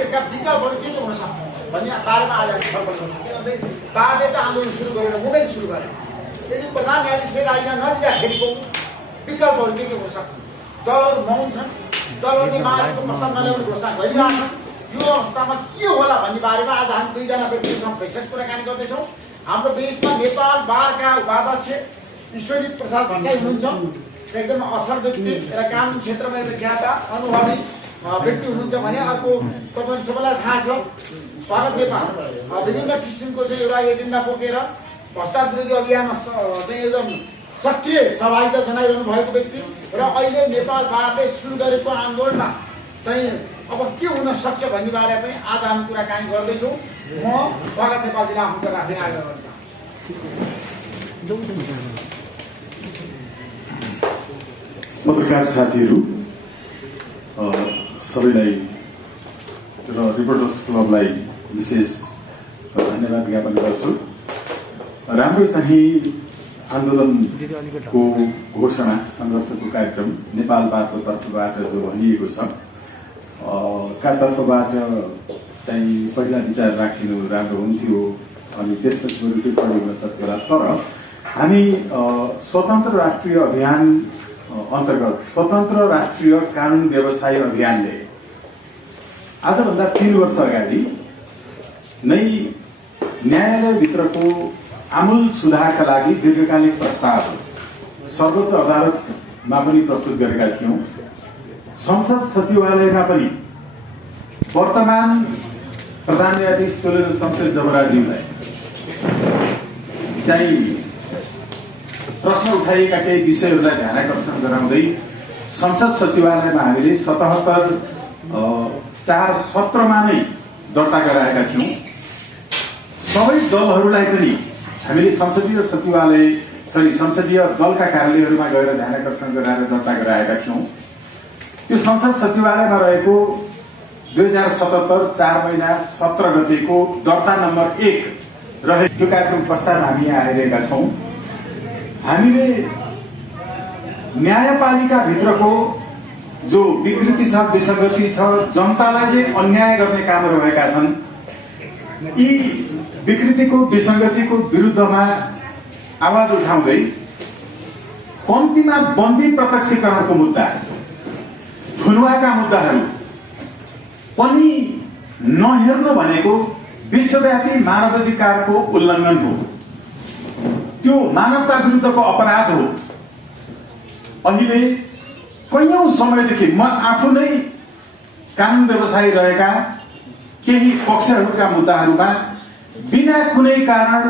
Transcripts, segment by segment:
यसका विकल्पहरू के हुन सक्छ भन्ने बारेमा आज हामी छलफल गर्छौँ। किनभने बाले त आन्दोलन सुरु गरेर मुभमेन्ट सुरु गरे। यदि प्रधान न्यायाधीशले राजीनामा नदिँदाखेरिको विकल्पहरू के हुन सक्छ? दलहरू मौन छन्, दलहरूले मागेको प्रस्ताव नल्याउने घोषणा गरिरहेका छन्। यो अवस्थामा के होला भन्ने बारेमा आज हामी दुईजना व्यक्तिसँग विशेष कुराकानी गर्दैछौँ। हाम्रो बिचमा नेपाल बारका उपाध्यक्ष ईश्वरजीत प्रसाद भट्टराई हुनुहुन्छ। एकदम असल व्यक्ति र कानुन क्षेत्रमा एकदम ज्ञाता अनुभवी व्यक्ति हुनुहुन्छ भने अर्को तपाईहरु सबैलाई थाहा छ स्वागत नेपाल विभिन्न किसिमको चाहिँ एउटा एजेन्डा बोकेर भ्रष्टाचार विरोधी अभियानमा चाहिँ एकदम सक्रिय सहभागिता जनाइरहनु भएको व्यक्ति र अहिले नेपाल बारले सुरु गरेको आन्दोलनमा चाहिँ अब के हुन सक्छ भन्ने बारे पनि आज हामी कुराकानी गर्दैछौँ। म स्वागत नेपालजीलाई आफ्नो राख्ने आग्रह गर्न चाहन्छु। पत्रकार साथीहरू सबैलाई र रिपोर्टर्स क्लबलाई विशेष धन्यवाद ज्ञापन गर्छु। राम्रो चाहिँ आन्दोलनको घोषणा सङ्घर्षको कार्यक्रम नेपाल बारको तर्फबाट जो भनिएको छ का तर्फबाट चाहिँ पहिला विचार राखिनु राम्रो हुन्थ्यो अनि त्यसपछि बरु टिप्पणी हुन सक्थ्यो। तर हामी स्वतन्त्र राष्ट्रिय अभियान अन्तर्गत स्वतन्त्र राष्ट्रिय कानुन व्यवसाय अभियानले आजभन्दा 3 वर्ष अगाडि नै न्यायालयभित्रको आमूल सुधारका लागि दीर्घकालीन प्रस्ताव सर्वोच्च अदालतमा पनि प्रस्तुत गरेका थियौं। संसद सचिवालयमा पनि वर्तमान प्रधान न्यायाधीश चोलेन्द्र शमशेर जबराज्यूलाई चाहिँ प्रश्न उठाइएका केही विषयहरूलाई ध्यानाकर्षण गराउँदै संसद सचिवालयमा हामीले 77/4/17 मा नै दर्ता गराएका थियौं। सबै दलहरूलाई पनि हामीले संसदीय दलका कार्यालयहरूमा गएर ध्यानाकर्षण गराएर दर्ता गराएका थियौं। त्यो संसद सचिवालयमा रहेको 2077 4 महिना 17 गतेको दर्ता नम्बर 1 रहेको त्यो कार्यक्रम पश्चात हामी यहाँ आइरहेका छौं। हामीले न्यायपालिका भित्रको जो विकृति छ, विसङ्गति छ, जनतालाई अन्याय गर्ने कामहरू भएका छन्, यी विकृतिको विसङ्गतिको विरुद्धमा आवाज उठाउँदै कम्तीमा बन्दी प्रत्यक्षीकरणको मुद्दा, थुनुवाका मुद्दाहरू पनि नहेर्नु भनेको विश्वव्यापी मानवाधिकारको उल्लङ्घन हो। त्यो मानवता विरुद्धको अपराध हो। अहिले कैयौं समयदेखि म आफू नै कानुन व्यवसायी रहेका केही पक्षहरूका मुद्दाहरूमा बिना कुनै कारण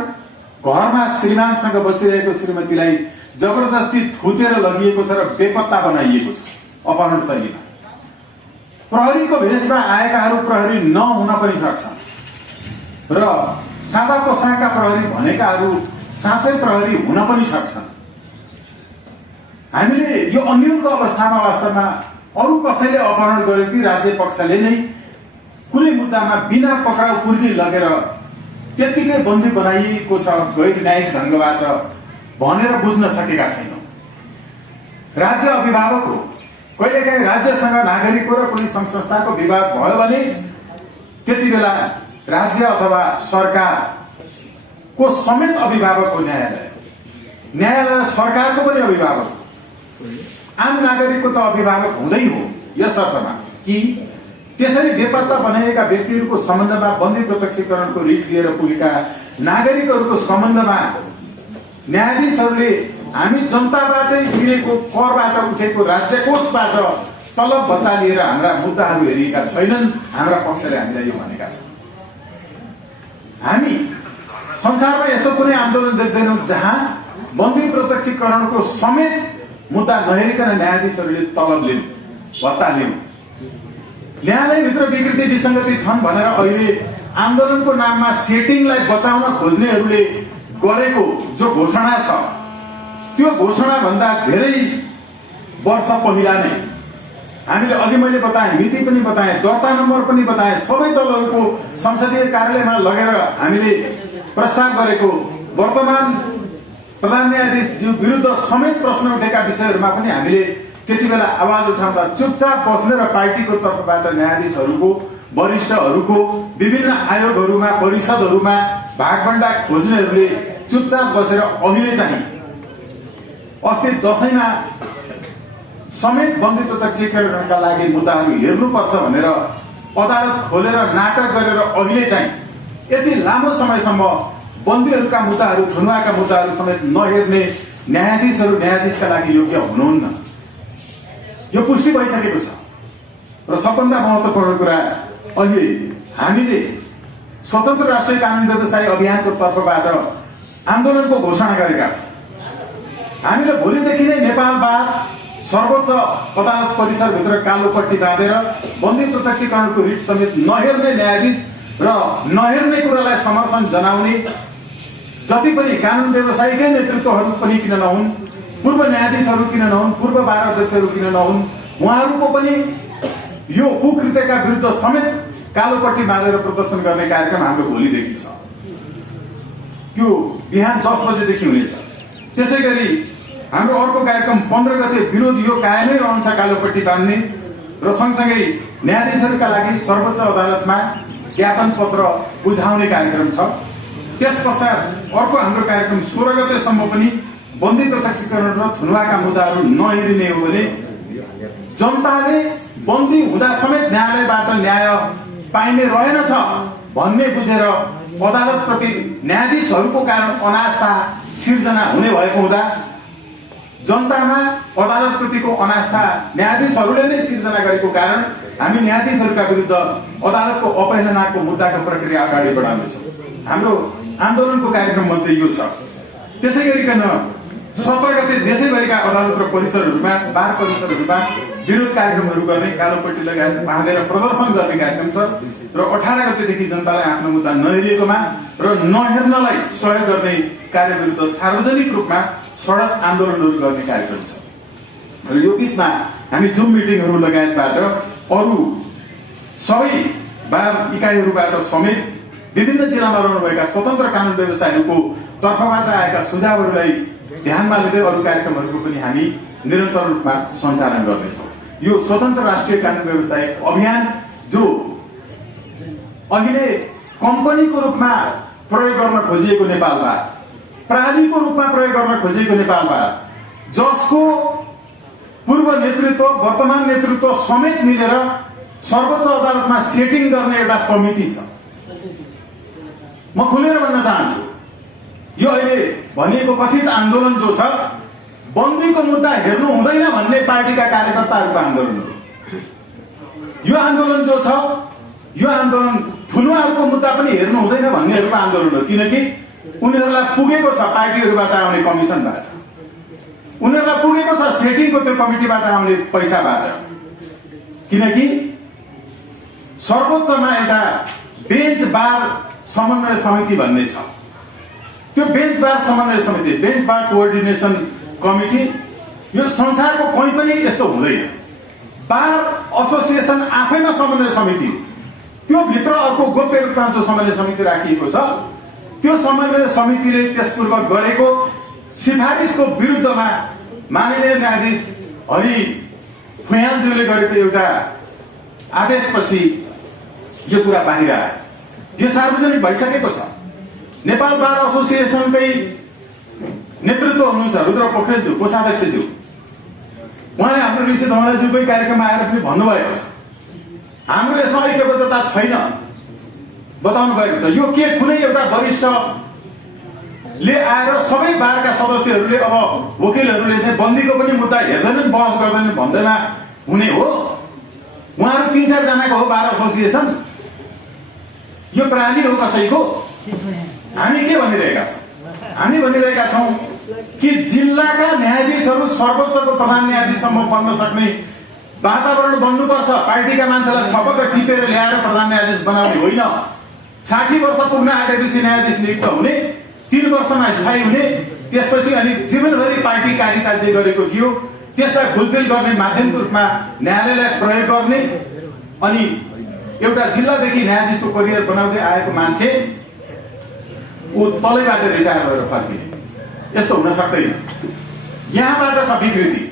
घरमा श्रीमानसँग बसिरहेको श्रीमतीलाई जबरजस्ती थुतेर लगिएको छ र बेपत्ता बनाइएको छ अपहरण शैलीमा। प्रहरीको भेषमा आएकाहरू प्रहरी नहुन पनि सक्छन् र सादा पोसाकका प्रहरी भनेकाहरू साँच्चै प्रहरी हुन पनि सक्छन्। हामीले यो अन्यलको अवस्थामा वास्तवमा अरू कसैले अपहरण गर्यो कि राज्य पक्षले नै कुनै मुद्दामा बिना पक्राउ पुर्जी लगेर त्यतिकै बन्दी बनाइएको छ गैर न्यायिक ढङ्गबाट भनेर बुझ्न सकेका छैनौं। राज्य अभिभावक हो, कहिलेकाहीँ राज्यसँग नागरिकको र कुनै संस्थाको विवाद भयो भने त्यति बेला राज्य अथवा सरकारको समेत अभिभावक हो न्यायालय। न्यायालय सरकारको पनि अभिभावक हो। आम नागरिकको त अभिभावक हुँदै हो यस अर्थमा कि त्यसरी बेपत्ता बनाइएका व्यक्तिहरूको सम्बन्धमा बन्दी प्रत्यक्षीकरणको रिट लिएर पुगेका नागरिकहरूको सम्बन्धमा न्यायाधीशहरूले हामी जनताबाटै तिरेको करबाट उठेको राज्य कोषबाट तलब भत्ता लिएर हाम्रा मुद्दाहरू हेरिएका छैनन्। हाम्रा पक्षले हामीलाई यो भनेका छन्। हामी संसारमा यस्तो कुनै आन्दोलन देख्दैनौं जहाँ बन्दी प्रत्यक्षीकरणको समेत मुद्दा नहेरिकन न्यायाधीशहरूले तलब लिनु, भत्ता लिनु। न्यायालयभित्र विकृति विसङ्गति छन् भनेर अहिले आन्दोलनको नाममा सेटिङलाई बचाउन खोज्नेहरूले गरेको जो घोषणा छ त्यो घोषणा भन्दा धेरै वर्ष पहिला नै हामीले अघि मैले बताएँ, मिति पनि बताएँ, दर्ता नम्बर पनि बताएँ, सबै दलहरूको संसदीय कार्यालयमा लगेर हामीले प्रस्ताव गरेको वर्तमान प्रधान न्यायाधीशज्यू विरुद्ध समेत प्रश्न उठेका विषयहरूमा पनि हामीले त्यति बेला आवाज उठाउँदा चुपचाप बस्ने र पार्टीको तर्फबाट न्यायाधीशहरूको वरिष्ठहरूको विभिन्न आयोगहरूमा परिषदहरूमा भागभण्डा खोज्नेहरूले चुपचाप बसेर अहिले चाहिँ अस्ति दशैंमा समेत बन्दी प्रत्यक्षीकरणका लागि मुद्दाहरू हेर्नुपर्छ भनेर अदालत खोलेर नाटक गरेर अहिले चाहिँ यति लामो समयसम्म बन्दीहरूका मुद्दाहरू थुनुवाका मुद्दाहरू समेत नहेर्ने न्यायाधीशहरू न्यायाधीशका लागि योग्य हुनुहुन्न। यो पुष्टि भइसकेको छ र सबभन्दा महत्त्वपूर्ण कुरा अहिले हामीले स्वतन्त्र राष्ट्रिय कानुन व्यवसाय अभियानको तर्फबाट आन्दोलनको घोषणा गरेका छौँ। हामीले भोलिदेखि नै नेपाल बार सर्वोच्च अदालत परिसरभित्र कालो पट्टी बाँधेर बन्दी प्रत्यक्षीकरणको रिट समेत नहेर्ने न्यायाधीश र नहेर्ने कुरालाई समर्थन जनाउने जति पनि कानुन व्यवसायीकै नेतृत्वहरू पनि किन नहुन्, पूर्व न्यायाधीशहरू किन नहुन्, पूर्व बार अध्यक्षहरू किन नहुन्, उहाँहरूको पनि यो कुकृत्यका विरुद्ध समेत कालोपट्टि बाँधेर प्रदर्शन गर्ने कार्यक्रम हाम्रो भोलिदेखि छ। त्यो बिहान 10 बजेदेखि हुनेछ। त्यसै गरी हाम्रो अर्को कार्यक्रम 15 गते विरोध यो कायमै रहन्छ कालोपट्टि बाँध्ने र सँगसँगै न्यायाधीशहरूका लागि सर्वोच्च अदालतमा ज्ञापन पत्र बुझाउने कार्यक्रम छ। त्यस पश्चात अर्को हाम्रो कार्यक्रम 16 गतेसम्म पनि बन्दी प्रत्यक्षीकरण र थुनुवाका मुद्दाहरू नहेरिने हो भने जनताले बन्दी हुँदा समेत न्यायालयबाट न्याय पाइने रहेनछ भन्ने बुझेर अदालतप्रति न्यायाधीशहरूको कारण अनास्था सिर्जना हुने भएको हुँदा जनतामा अदालतप्रतिको अनास्था न्यायाधीशहरूले नै सिर्जना गरेको कारण हामी न्यायाधीशहरूका विरुद्ध अदालतको अपहेलनाको मुद्दाको प्रक्रिया अगाडि बढाउनेछौँ। हाम्रो आन्दोलनको कार्यक्रम मात्रै यो छ। त्यसै गरिकन 17 गते देशैभरिका अदालत र परिसरहरूमा बार परिसरहरूमा विरोध कार्यक्रमहरू गर्ने कालोपट्टि लगायत बाँधेर प्रदर्शन गर्ने कार्यक्रम छ र 18 गतेदेखि जनतालाई आफ्नो मुद्दा नहेरिएकोमा र नहेर्नलाई सहयोग गर्ने कार्य विरुद्ध सार्वजनिक रूपमा सडक आन्दोलनहरू गर्ने कार्यक्रम छ। र यो बीचमा हामी जुम मिटिङहरू लगायतबाट अरू सबै बार इकाइहरूबाट समेत विभिन्न जिल्लामा रहनुभएका स्वतन्त्र कानुन व्यवसायीहरूको तर्फबाट आएका सुझावहरूलाई ध्यानमा लिँदै अरू कार्यक्रमहरूको पनि हामी निरन्तर रूपमा सञ्चालन गर्नेछौँ। यो स्वतन्त्र राष्ट्रिय कानुन व्यवसाय अभियान जो अहिले कम्पनीको रूपमा प्रयोग गर्न खोजिएको नेपालमा, प्रालीको रूपमा प्रयोग गर्न खोजिएको नेपालमा, जसको पूर्व नेतृत्व वर्तमान नेतृत्व समेत मिलेर सर्वोच्च अदालतमा सेटिङ गर्ने एउटा समिति छ। म खुलेर भन्न चाहन्छु, यो अहिले भनिएको कथित आन्दोलन जो छ बन्दीको मुद्दा हेर्नु हुँदैन भन्ने पार्टीका कार्यकर्ताहरूको आन्दोलन हो। यो आन्दोलन जो छ यो आन्दोलन थुनुवाहरूको मुद्दा पनि हेर्नु हुँदैन भन्नेहरूको आन्दोलन हो। किनकि उनीहरूलाई पुगेको छ पार्टीहरूबाट आउने कमिसनबाट, उनीहरूलाई पुगेको छ सेटिङको त्यो कमिटीबाट आउने पैसाबाट। किनकि सर्वोच्चमा एउटा बेन्च बार समन्वय समिति भन्ने छ। त्यो बेन्च बार समन्वय समिति, बेन्च बार कोअर्डिनेसन कमिटी, यो संसारको कहीँ पनि यस्तो हुँदैन। बार एसोसिएसन आफैमा समन्वय समिति, त्यो भित्र अर्को गोप्य रूपमा जो समन्वय समिति राखिएको छ त्यो समन्वय समितिले त्यसपूर्व गरेको सिफारिसको विरुद्धमा माननीय न्यायाधीश हरि फुयालज्यूले गरेको एउटा आदेशपछि यो कुरा बाहिर आयो। यो सार्वजनिक भइसकेको छ। नेपाल बार एसोसिएसनकै नेतृत्व हुनुहुन्छ रुद्र पोखरेलज्यू, कोषाध्यक्षज्यू, उहाँले हाम्रो ऋषि धवलाज्यूकै कार्यक्रममा आएर पनि भन्नुभएको छ हाम्रो यसमा ऐक्यबद्धता छैन बताउनु भएको छ। यो के कुनै एउटा वरिष्ठले आएर सबै बारका सदस्यहरूले अब वकिलहरूले चाहिँ बन्दीको पनि मुद्दा हेर्दैनन्, बहस गर्दैनन् भन्दैमा हुने हो? उहाँहरू 3-4 जनाको हो बार एसोसिएसन, यो प्रणाली हो कसैको? हामी के भनिरहेका छौँ? हामी भनिरहेका छौँ कि जिल्लाका न्यायाधीशहरू सर्वोच्चको प्रधान न्यायाधीशसम्म बन्न सक्ने वातावरण बन्नुपर्छ। पार्टीका मान्छेलाई थपक्क टिपेर ल्याएर प्रधान न्यायाधीश बनाउने होइन। 60 वर्ष पुग्न आँटेपछि न्यायाधीश नियुक्त हुने, 3 वर्षमा स्थायी हुने, त्यसपछि अनि जीवनभरि पार्टी कार्यकाल जे गरेको थियो त्यसलाई फुलफिल गर्ने माध्यमको रूपमा न्यायालयलाई प्रयोग गर्ने, अनि एउटा जिल्लादेखि न्यायाधीशको करियर बनाउँदै आएको मान्छे ऊ तलैबाट रिटायर भएर फर्किने, यस्तो हुन सक्दैन। यहाँबाट छ विकृति।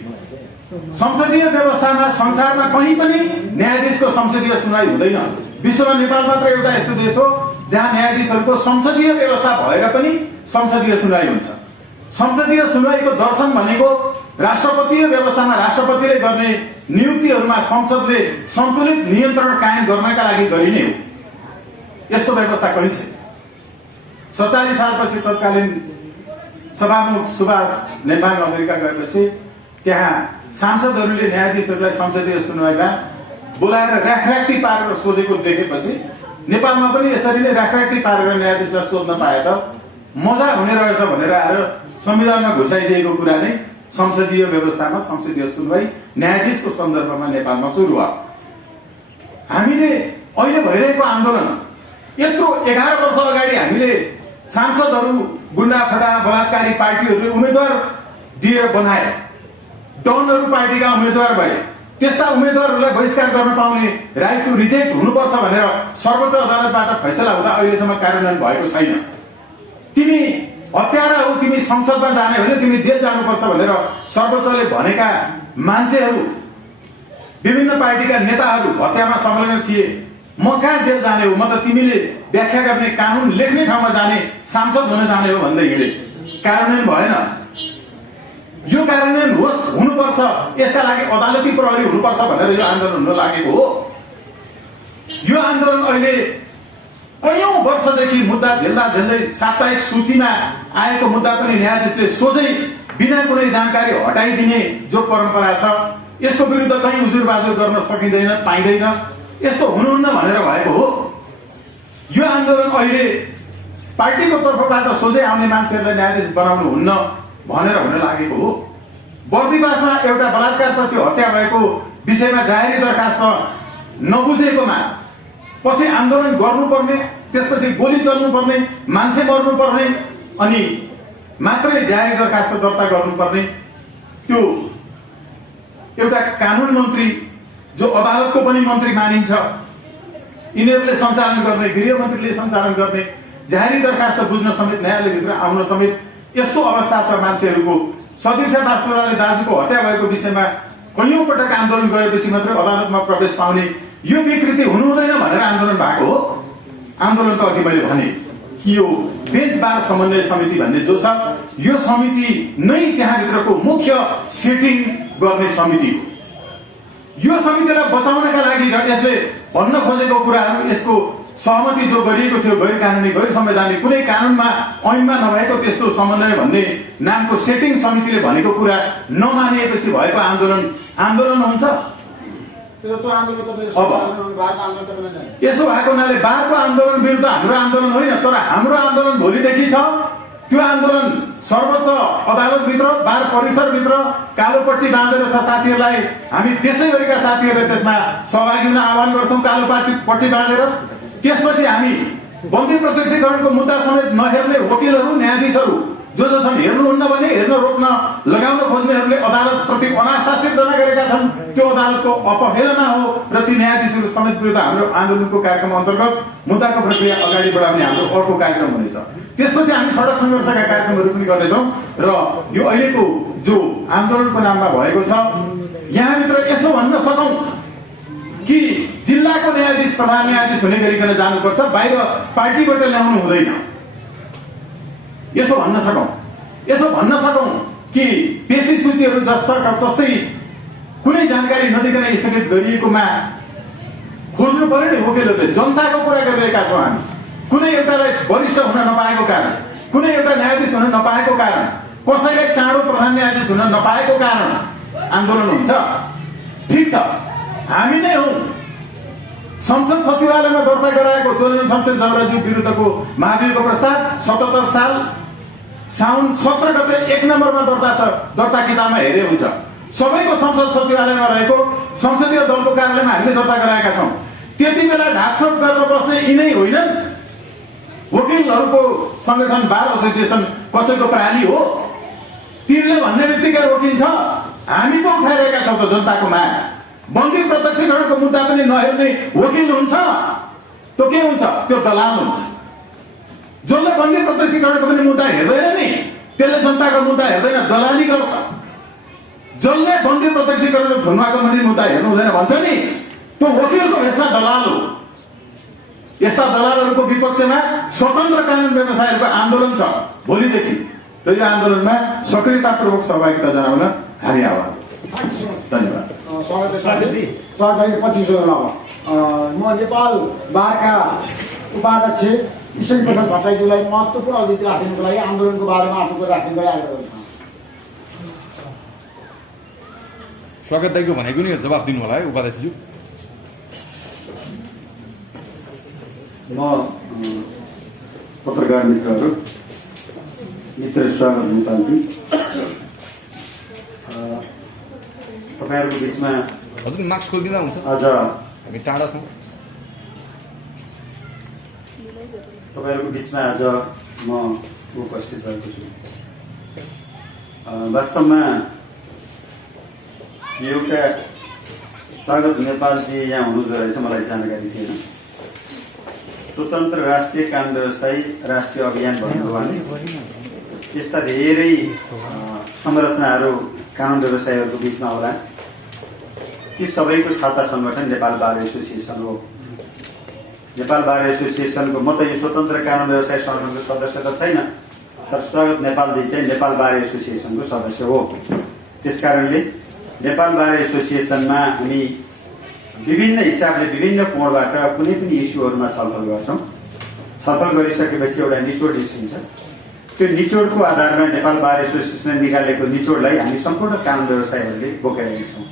संसदीय व्यवस्थामा संसारमा कहीँ पनि न्यायाधीशको संसदीय सुनवाई हुँदैन। विश्वमा नेपाल मात्र एउटा यस्तो देश हो जहाँ न्यायाधीशहरूको संसदीय व्यवस्था भएर पनि संसदीय सुनवाई हुन्छ। संसदीय सुनवाईको दर्शन भनेको राष्ट्रपतीय व्यवस्थामा राष्ट्रपतिले गर्ने नियुक्तिहरूमा संसदले सन्तुलित नियन्त्रण कायम गर्नका लागि गरिने हो। यस्तो व्यवस्था कहीँ छैन। 47 सालपछि तत्कालीन सभामुख सुभाष नेम्बाङ अमेरिका गएपछि त्यहाँ सांसदहरूले न्यायाधीशहरूलाई संसदीय सुनवाईमा बोलाएर राखराखी पारेर सोधेको देखेपछि नेपालमा पनि यसरी नै राखराखी पारेर न्यायाधीशलाई सोध्न पाए त मजा हुने रहेछ भनेर आएर संविधानमा घोषाइदिएको कुरा नै संसदीय व्यवस्थामा संसदीय सुनवाई न्यायाधीशको सन्दर्भमा नेपालमा सुरु भयो। हामीले अहिले भइरहेको आन्दोलन यत्रो 11 वर्ष अगाडि हामीले सांसदहरू गुण्डा फटा बलात्कारी पार्टीहरूले उम्मेदवार दिएर बनाए, डनहरू पार्टीका उम्मेदवार भए, त्यस्ता उम्मेदवारहरूलाई बहिष्कार गर्न पाउने राइट टु रिजेक्ट हुनुपर्छ भनेर सर्वोच्च अदालतबाट फैसला हुँदा अहिलेसम्म कार्यान्वयन भएको छैन। तिमी हत्यारा हो, तिमी संसदमा जाने होइन, तिमी जेल जानुपर्छ भनेर सर्वोच्चले भनेका मान्छेहरू, विभिन्न पार्टीका नेताहरू हत्यामा संलग्न थिए। म कहाँ जेल जाने हो, म त तिमीले व्याख्या गर्ने कानुन लेख्ने ठाउँमा जाने सांसद हुन जाने हो भन्दै हिँडे। कार्यान्वयन भएन। यो कार्यान्वयन होस्, हुनुपर्छ, यसका लागि अदालती प्रहरी हुनुपर्छ भनेर यो आन्दोलन हुन लागेको हो। यो आन्दोलन अहिले कयौं वर्षदेखि मुद्दा झेल्दा झेल्दै साप्ताहिक सूचीमा आएको मुद्दा पनि न्यायाधीशले सोझै बिना कुनै जानकारी हटाइदिने जो परम्परा छ, यसको विरुद्ध कहीँ उजुरबाजुर गर्न सकिँदैन, पाइँदैन। यस्तो हुनुहुन्न भनेर भएको हो। यो आन्दोलन अहिले पार्टीको तर्फबाट सोझै आउने मान्छेहरूलाई न्यायाधीश बनाउनु हुन्न भनेर हुन लागेको हो। बर्दिवासमा एउटा बलात्कारपछि हत्या भएको विषयमा जाहेरी दरखास्त नबुझेकोमा पछि आन्दोलन गर्नुपर्ने, त्यसपछि गोली चल्नुपर्ने, मान्छे मर्नुपर्ने, अनि मात्रै जाहेरी दरखास्त दर्ता गर्नुपर्ने त्यो एउटा कानुन मन्त्री जो अदालतको पनि मन्त्री मानिन्छ, यिनीहरूले सञ्चालन गर्ने, गृह मन्त्रीले सञ्चालन गर्ने, जाहेरी दरखास्त बुझ्न समेत न्यायालयभित्र आउन समेत यस्तो अवस्था छ मान्छेहरूको। सदीक्षा दासपुराले दाजुको हत्या भएको विषयमा कयौं पटक आन्दोलन गरेपछि मात्रै अदालतमा प्रवेश पाउने यो विकृति हुनु हुँदैन भनेर आन्दोलन भएको हो। आन्दोलन त अघि मैले भने कि यो बेन्च बार समन्वय समिति भन्ने जो छ, यो समिति नै त्यहाँभित्रको मुख्य सेटिङ गर्ने समिति हो। यो समितिलाई बचाउनका लागि र यसले भन्न खोजेको कुराहरू, यसको सहमति जो गरिएको थियो गैर कानुनी गैर संवैधानिक कुनै कानुनमा ऐनमा नभएको त्यस्तो समन्वय भन्ने नामको सेटिङ समितिले भनेको कुरा नमानिएपछि भएको आन्दोलन हुन्छ। यसो भएको हुनाले बारको आन्दोलन विरुद्ध हाम्रो आन्दोलन होइन, तर हाम्रो आन्दोलन भोलिदेखि छ। त्यो आन्दोलन सर्वोच्च अदालतभित्र, बार परिसरभित्र कालोपट्टि बाँधेर छ साथीहरूलाई। हामी देशैभरिका साथीहरूलाई त्यसमा सहभागी हुन आह्वान गर्छौँ कालो पट्टी बाँधेर। त्यसपछि हामी बन्दी प्रत्यक्षीकरणको मुद्दा समेत नहेर्ने वकिलहरू, न्यायाधीशहरू जो छन्, हेर्नुहुन्न भने हेर्न रोक्न लगाउन खोज्नेहरूले अदालतप्रति अनास्था सिर्जना गरेका छन्। त्यो अदालतको अपहेलना हो र ती न्यायाधीशहरू समेत विरुद्ध हाम्रो आन्दोलनको कार्यक्रम अन्तर्गत मुद्दाको प्रक्रिया अगाडि बढाउने हाम्रो अर्को कार्यक्रम हुनेछ। त्यसपछि हामी सडक सङ्घर्षका कार्यक्रमहरू पनि गर्नेछौँ र यो अहिलेको जो आन्दोलनको नाममा भएको छ, यहाँभित्र यसो भन्न सकौँ कि जिल्लाको न्यायाधीश प्रधान न्यायाधीश हुने गरिकन जानुपर्छ, बाहिर पार्टीबाट ल्याउनु हुँदैन। यसो भन्न सकौँ कि पेशी सूचीहरू जस्तै कुनै जानकारी नदिकन स्थगित गरिएकोमा खोज्नु पर्यो नि वकिलहरूले। जनताको कुरा गरिरहेका छौँ हामी। कुनै एउटालाई वरिष्ठ हुन नपाएको कारण, कुनै एउटा न्यायाधीश हुन नपाएको कारण, कसैलाई चाँडो प्रधान न्यायाधीश हुन नपाएको कारण आन्दोलन हुन्छ। ठिक छ, हामी नै हौँ संसद सचिवालयमा दर्ता गराएको चोरेन शमशेर जबराज्यू विरुद्धको महाभियोगको प्रस्ताव 77 साल साउन 17 गते 1 नम्बरमा दर्ता छ। दर्ता किताबमा हेरे हुन्छ। सबैको संसद सचिवालयमा रहेको संसदीय दलको कार्यालयमा हामीले दर्ता गराएका छौँ। त्यति बेला ढाकछोप गरेर बस्ने यिनै होइनन्। वकिलहरूको संगठन बार एसोसिएसन कसैको प्राली हो? तिनले भन्ने बित्तिकै रोकिन्छ। हामी पो उठाइरहेका छौँ त जनताको माग। बन्दी प्रत्यक्षीकरणको मुद्दा पनि नहेर्ने वकिल हुन्छ, त्यो के हुन्छ? त्यो दलाल हुन्छ। जसले बन्दी प्रत्यक्षीकरणको पनि मुद्दा हेर्दैन नि, त्यसले जनताको मुद्दा हेर्दैन, दलाली गर्छ। जसले बन्दी प्रत्यक्षीकरण थुनमा कम्पनी मुद्दा हेर्नु हुँदैन भन्छ नि, त्यो वकिलको भेषमा दलाल हो। यस्ता दलालहरूको विपक्षमा स्वतन्त्र कानुन व्यवसायहरूको आन्दोलन छ भोलिदेखि, र यो आन्दोलनमा सक्रियतापूर्वक सहभागिता जनाउन हामी आह्वान। धन्यवाद। स्वागत 25 म नेपाल बारका उपाध्यक्ष ईश्वर प्रसाद भट्टराईज्यूलाई महत्त्वपूर्ण अवधि राखिनुको लागि आन्दोलनको बारेमा आफूको राख्नुको लागि आग्रह गर्छु। स्वागत दाइको भनेको नि जवाफ दिनु होला है उपाध्यक्षज्यू। म पत्रकार मित्रहरू, मित्र स्वागत नेपालजी। तपाईँहरूको बिचमा हजुर मास्क खोलिदिँदा हुन्छ, आज हामी टाढा छौँ। तपाईँहरूको बिचमा आज म उपस्थित भएको छु। वास्तवमा एउटा स्वागत नेपालजी यहाँ हुनुहुँदो रहेछ, मलाई जानकारी थिएन। स्वतन्त्र राष्ट्रिय कानुन व्यवसायी राष्ट्रिय अभियान भन्नुभयो भने त्यस्ता धेरै संरचनाहरू कानुन व्यवसायीहरूको बिचमा होला। ती सबैको छाता सङ्गठन नेपाल बार एसोसिएसन हो। नेपाल बार एसोसिएसनको म त यो स्वतन्त्र कानुन व्यवसाय सङ्गठनको सदस्य त छैन, तर स्वागत नेपालजी चाहिँ नेपाल बार एसोसिएसनको सदस्य हो। त्यसकारणले नेपाल बार एसोसिएसनमा हामी विभिन्न हिसाबले विभिन्न कोणबाट कुनै पनि इस्युहरूमा छलफल गर्छौँ। छलफल गरिसकेपछि एउटा निचोड निस्किन्छ। त्यो निचोडको आधारमा नेपाल बार एसोसिएसनले निकालेको निचोडलाई हामी सम्पूर्ण कानुन व्यवसायीहरूले बोकेर हिँड्छौँ।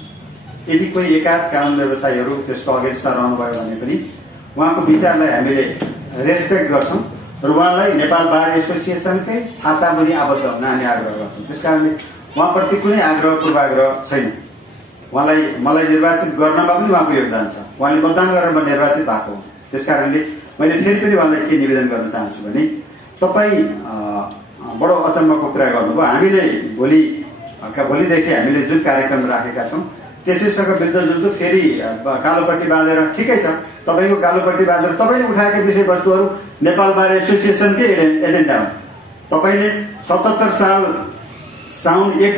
यदि कोही एकाध कानुन व्यवसायीहरू त्यसको अगेन्स्टमा रहनुभयो भने पनि उहाँको विचारलाई हामीले रेस्पेक्ट गर्छौँ र उहाँलाई नेपाल बार एसोसिएसनकै छातामुनि आबद्ध हुन हामी आग्रह गर्छौँ। त्यसकारणले उहाँप्रति कुनै आग्रह पूर्वाग्रह छैन। मलाई निर्वाचित गर्नमा पनि उहाँको योगदान छ। उहाँले मतदान गरेर म निर्वाचित भएको हुँ। त्यसकारणले मैले फेरि पनि उहाँलाई के निवेदन गर्न चाहन्छु भने तपाईँ बडो अचम्मको कुरा गर्नुभयो। हामीले भोलिदेखि हामीले जुन कार्यक्रम राखेका छौँ त्यसैसँग मिल्दोजुल्दो फेरि कालोपट्टि बाँधेर, ठिकै छ तपाईँको कालोपट्टि बाँधेर तपाईँले उठाएका विषयवस्तुहरू नेपाल बार एसोसिएसनकै एजेन्डा हो। तपाईँले 77 साल साउन 1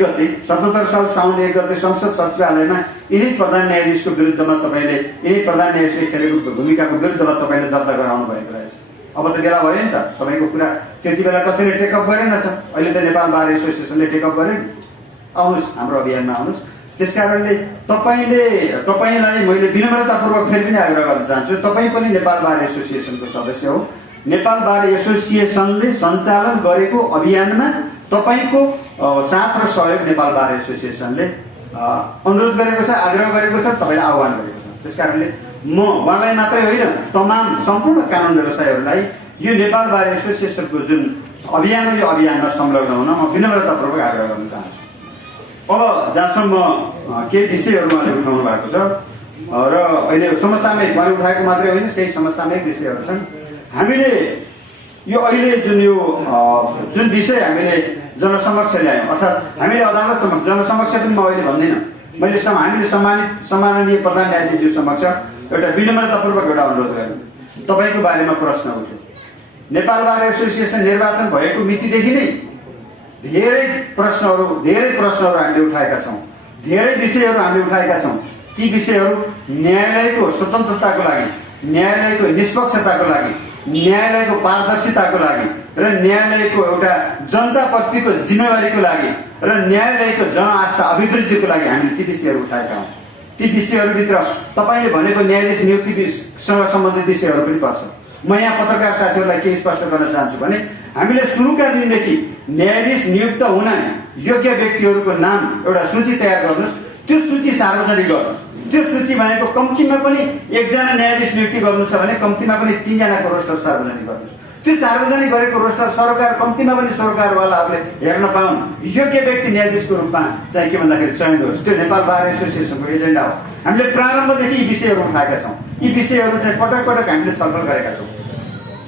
गते संसद सचिवालयमा यिनै प्रधान न्यायाधीशको विरुद्धमा तपाईँले यिनै प्रधान न्यायाधीशले खेलेको भूमिकाको विरुद्धमा तपाईँले दर्ता गराउनु भएको रहेछ। अब त बेला भयो नि त, तपाईँको कुरा त्यति बेला कसैले टेकअप गरेन छ। अहिले त नेपाल बार एसोसिएसनले टेकअप गर्यो नि। आउनुहोस्, हाम्रो अभियानमा आउनुहोस्। त्यसकारणले तपाईँलाई मैले विनम्रतापूर्वक फेरि पनि आग्रह गर्न चाहन्छु, तपाईँ पनि नेपाल बार एसोसिएसनको सदस्य हो। नेपाल बार एसोसिएसनले सञ्चालन गरेको अभियानमा तपाईँको साथ र सहयोग नेपाल बार एसोसिएसनले अनुरोध गरेको छ, आग्रह गरेको छ, तपाईँलाई आह्वान गरेको छ। त्यसकारणले म उहाँलाई मात्रै होइन, तमाम सम्पूर्ण कानुन व्यवसायीहरूलाई यो नेपाल बार एसोसिएसनको जुन अभियान हो यो अभियानमा संलग्न हुन म विनम्रतापूर्वक आग्रह गर्न चाहन्छु। अब जहाँसम्म केही विषयहरू उहाँले उठाउनु भएको छ र अहिले समसामयिक उहाँले उठाएको मात्रै होइन, केही समसामयिक विषयहरू छन्। हामीले यो अहिले जुन विषय हामीले जनसमक्ष ल्यायौँ, अर्थात् हामीले अदालत समक्ष, जनसमक्ष पनि म अहिले भन्दिनँ, हामीले सम्माननीय प्रधान न्यायाधीशज्यू समक्ष एउटा विनम्रतापूर्वक एउटा अनुरोध गरेँ। तपाईँको बारेमा प्रश्न उठ्यो। नेपाल बार एसोसिएसन निर्वाचन भएको मितिदेखि नै धेरै प्रश्नहरू हामीले उठाएका छौँ, धेरै विषयहरू हामीले उठाएका छौँ। ती विषयहरू न्यायालयको स्वतन्त्रताको लागि, न्यायालयको निष्पक्षताको लागि, न्यायालयको पारदर्शिताको लागि र न्यायालयको एउटा जनताप्रतिको जिम्मेवारीको लागि र न्यायालयको जनआस्था अभिवृद्धिको लागि हामीले ती विषयहरू उठाएका हौँ। ती विषयहरूभित्र तपाईँले भनेको न्यायाधीश नियुक्तिसँग सम्बन्धित विषयहरू पनि पर्छ। म यहाँ पत्रकार साथीहरूलाई के स्पष्ट गर्न चाहन्छु भने हामीले सुरुका दिनदेखि न्यायाधीश नियुक्त हुन योग्य व्यक्तिहरूको नाम एउटा सूची तयार गर्नुहोस्, त्यो सूची सार्वजनिक गर्नुहोस्। त्यो सूची भनेको कम्तीमा पनि 1 जना न्यायाधीश नियुक्ति गर्नु छ भने कम्तीमा पनि 3 जनाको रोस्टर सार्वजनिक गर्नुहोस्। त्यो सार्वजनिक गरेको रोस्टर सरकार कम्तीमा पनि सरकारवालाहरूले हेर्न पाउन्, योग्य व्यक्ति न्यायाधीशको रूपमा चाहिँ के भन्दाखेरि चयन होस्। त्यो नेपाल बार एसोसिएसनको एजेन्डा हो। हामीले प्रारम्भदेखि यी विषयहरू उठाएका छौँ। यी विषयहरू चाहिँ पटक पटक हामीले छलफल गरेका छौँ।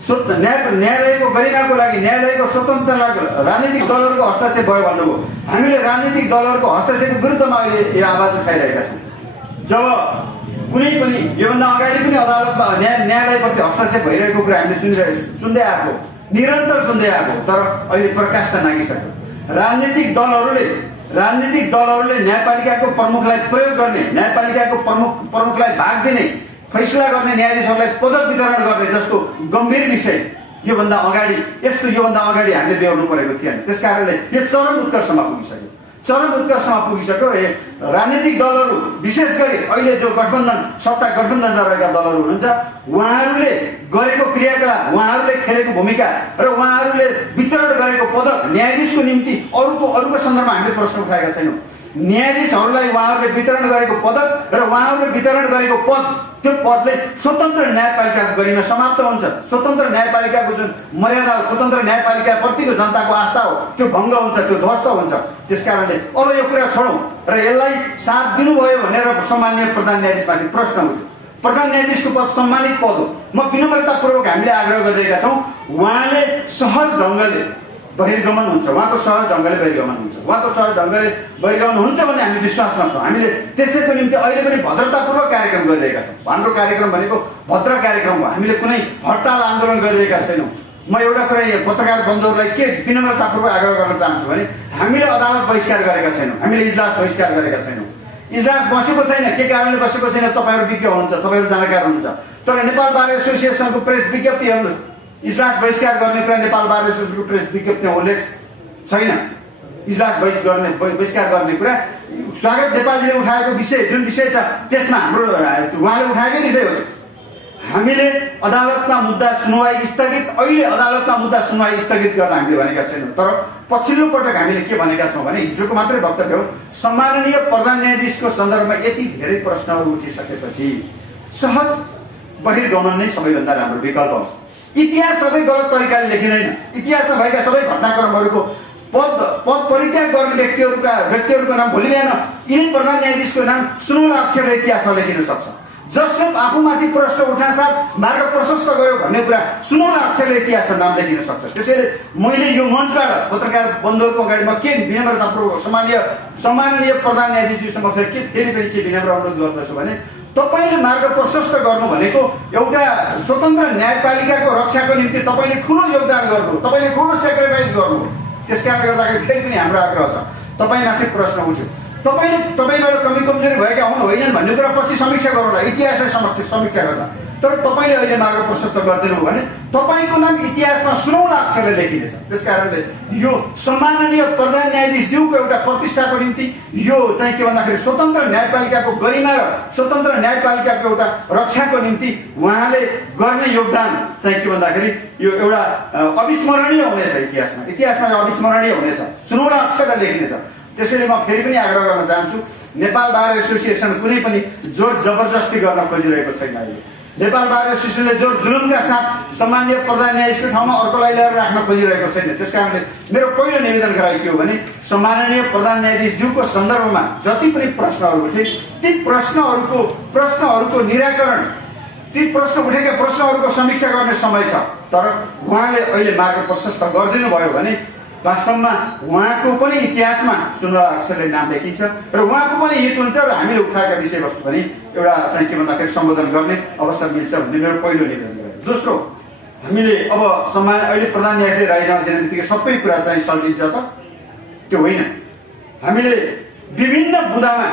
न्यायालयको गरिमाको लागि, न्यायालयको स्वतन्त्रताको राजनीतिक दलहरूको हस्तक्षेप भयो भन्नुभयो। हामीले राजनीतिक दलहरूको हस्तक्षेपको विरुद्धमा अहिले यो आवाज उठाइरहेका छौँ। जब कुनै पनि योभन्दा अगाडि पनि अदालतमा न्यायालयप्रति हस्तक्षेप भइरहेको कुरा हामीले सुन्दै आएको, निरन्तर सुन्दै आएको, तर अहिले प्रकाश नागिसक्यो। राजनीतिक दलहरूले राजनीतिक दलहरूले न्यायपालिकाको प्रमुखलाई प्रयोग गर्ने, न्यायपालिकाको प्रमुखलाई भाग दिने, फैसला गर्ने न्यायाधीशहरूलाई पदक वितरण गर्ने जस्तो गम्भीर विषय योभन्दा अगाडि हामीले बेहोर्नु परेको थिएन। त्यसकारणले यो चरम उत्कर्षमा पुगिसक्यो। राजनीतिक दलहरू विशेष गरी अहिले जो सत्ता गठबन्धनमा रहेका दलहरू हुनुहुन्छ, उहाँहरूले गरेको क्रियाकलाप, उहाँहरूले खेलेको भूमिका र उहाँहरूले वितरण गरेको पदक न्यायाधीशको निम्ति अरूको सन्दर्भमा हामीले प्रश्न उठाएका छैनौँ। न्यायाधीशहरूलाई उहाँहरूले वितरण गरेको पदक र उहाँहरूले वितरण गरेको पद, त्यो पदले स्वतन्त्र न्यायपालिकाको गरिमा समाप्त हुन्छ। स्वतन्त्र न्यायपालिकाको जुन मर्यादा हो, स्वतन्त्र न्यायपालिकाप्रतिको जनताको आस्था हो, त्यो भङ्ग हुन्छ, त्यो ध्वस्त हुन्छ। त्यसकारणले अब यो कुरा छोडौँ र यसलाई साथ दिनुभयो भनेर सम्माननीय प्रधान न्यायाधीशमाथि प्रश्न उठ्यो। प्रधान न्यायाधीशको पद सम्मानित पद हो। म विनम्रतापूर्वक हामीले आग्रह गरिरहेका छौँ, उहाँले सहज ढङ्गले बहिर्गमन हुन्छ, उहाँको सहज ढङ्गले बहिर्गमन हुन्छ भन्ने हामी विश्वासमा छौँ। हामीले त्यसैको निम्ति अहिले पनि भद्रतापूर्वक कार्यक्रम गरिरहेका छौँ। हाम्रो कार्यक्रम भनेको भद्र कार्यक्रम हो। हामीले कुनै हडताल आन्दोलन गरिरहेका छैनौँ। म एउटा कुरा पत्रकार बन्धुहरूलाई के विनम्रतापूर्वक आग्रह गर्न चाहन्छु भने हामीले अदालत बहिष्कार गरेका छैनौँ, हामीले इजलास बहिष्कार गरेका छैनौँ। इजलास बसेको छैन, के कारणले बसेको छैन तपाईँहरू विज्ञ हुनुहुन्छ, तपाईँहरू जानकार हुनुहुन्छ। तर नेपाल बार एसोसिएसनको प्रेस विज्ञप्ति हेर्नुहोस्, इजलास बहिष्कार गर्ने कुरा नेपाल बार एसोसिएसनको प्रेस विज्ञप्तिमा उल्लेख छैन। इजलास बहिष्कार गर्ने कुरा स्वागत नेपालजीले उठाएको विषय, जुन विषय छ त्यसमा उहाँले उठाएकै विषय हो। हामीले अदालतमा मुद्दा सुनवाई स्थगित गर्न हामीले भनेका छैनौँ। तर पछिल्लो पटक हामीले के भनेका छौँ भने हिजोको मात्रै वक्तव्य हो, सम्माननीय प्रधान न्यायाधीशको सन्दर्भमा यति धेरै प्रश्नहरू उठिसकेपछि सहज बहिर्गमन नै सबैभन्दा राम्रो विकल्प हो। इतिहास सधैँ गलत तरिकाले लेखिँदैन। इतिहासमा भएका सबै घटनाक्रमहरूको पद परित्याग गर्ने व्यक्तिहरूको नाम भोलि बिहान यिनै प्रधान न्यायाधीशको नाम सुनौला अक्षरले इतिहासमा लेखिन सक्छ। जसले आफूमाथि प्रश्न उठासाथ मार्ग प्रशस्त गर्यो भन्ने कुरा सुनौला अक्षरले इतिहासमा नाम लेखिन सक्छ। त्यसैले मैले यो मञ्चबाट पत्रकार बन्धुहरूको अगाडिमा के विनम्रतापूर्वक सम्माननीय प्रधान न्यायाधीशजी समक्ष फेरि पनि के विनम्र अनुरोध गर्दछु भने तपाईँले मार्ग प्रशस्त गर्नु भनेको एउटा स्वतन्त्र न्यायपालिकाको रक्षाको निम्ति तपाईँले ठुलो योगदान गर्नु, तपाईँले ठुलो सेक्रिफाइस गर्नु। त्यसकारणले गर्दाखेरि फेरि पनि हाम्रो आग्रह छ, तपाईँमाथि प्रश्न उठ्यो, तपाईँबाट कमी कमजोरी भएका हुन् होइनन् भन्ने कुरा पछि समीक्षा गरौँला, इतिहासलाई समीक्षा गर्ला। तर तपाईँले अहिले मार्ग प्रशस्त गरिदिनु हो भने तपाईँको नाम इतिहासमा सुनौला अक्षरले लेखिनेछ। त्यसकारणले यो सम्माननीय प्रधान न्यायाधीशज्यूको एउटा प्रतिष्ठाको निम्ति यो चाहिँ के भन्दाखेरि स्वतन्त्र न्यायपालिकाको गरिमा र स्वतन्त्र न्यायपालिकाको एउटा रक्षाको निम्ति उहाँले गर्ने योगदान चाहिँ के भन्दाखेरि यो एउटा अविस्मरणीय हुनेछ। इतिहासमा अविस्मरणीय हुनेछ, सुनौला अक्षरले लेखिनेछ। त्यसैले म फेरि पनि आग्रह गर्न चाहन्छु, नेपाल बार एसोसिएसन कुनै पनि जोर जबरजस्ती गर्न खोजिरहेको छैन। अहिले नेपाल बार एसोसिएसनले जोर जुलुमका साथ सम्माननीय प्रधान न्यायाधीशको ठाउँमा अर्कोलाई ल्याएर राख्न खोजिरहेको छैन। त्यसकारणले मेरो पहिलो निवेदन गराइ के हो भने सम्माननीय प्रधान न्यायाधीशज्यूको सन्दर्भमा जति पनि प्रश्नहरू उठे ती प्रश्नहरूको निराकरण, ती उठेका प्रश्नहरूको समीक्षा गर्ने समय छ। तर उहाँले अहिले मार्ग प्रशस्त गरिदिनु भयो भने वास्तवमा उहाँको पनि इतिहासमा सुनौला अक्षरले नाम लेखिन्छ र उहाँको पनि हित हुन्छ र हामीले उठाएका विषयवस्तु पनि एउटा चाहिँ के भन्दाखेरि सम्बोधन गर्ने अवसर मिल्छ भन्ने मेरो पहिलो निवेदन हो। दोस्रो, हामीले अब अहिले प्रधान न्यायाधीशले राजीनामा दिने बित्तिकै सबै कुरा चाहिँ सल्टिन्छ त? त्यो होइन। हामीले विभिन्न बुदामा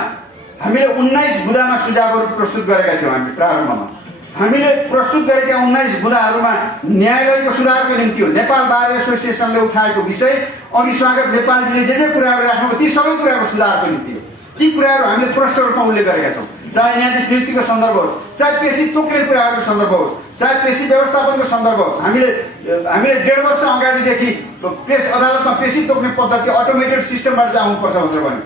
19 बुदामा सुझावहरू प्रस्तुत गरेका थियौँ। हामीले प्रस्तुत गरेका 19 बुदाहरूमा न्यायालयको सुधारको निम्ति हो, नेपाल बार एसोसिएसनले उठाएको विषय, अघि स्वागत नेपालजीले जे कुराहरू राख्नुभयो ती सबै कुराको सुधारको निम्ति हो। ती कुराहरू हामीले प्रष्ट रूपमा उल्लेख गरेका छौँ। चाहे न्यायाधीश नियुक्तिको सन्दर्भ होस्, चाहे पेशी तोक्ने कुराहरूको सन्दर्भ होस्, चाहे पेशी व्यवस्थापनको सन्दर्भ होस्। हामीले 1.5 वर्ष अगाडिदेखि अदालतमा पेशी तोक्ने पद्धति अटोमेटेड सिस्टमबाट चाहिँ आउनुपर्छ भनेर भन्यो।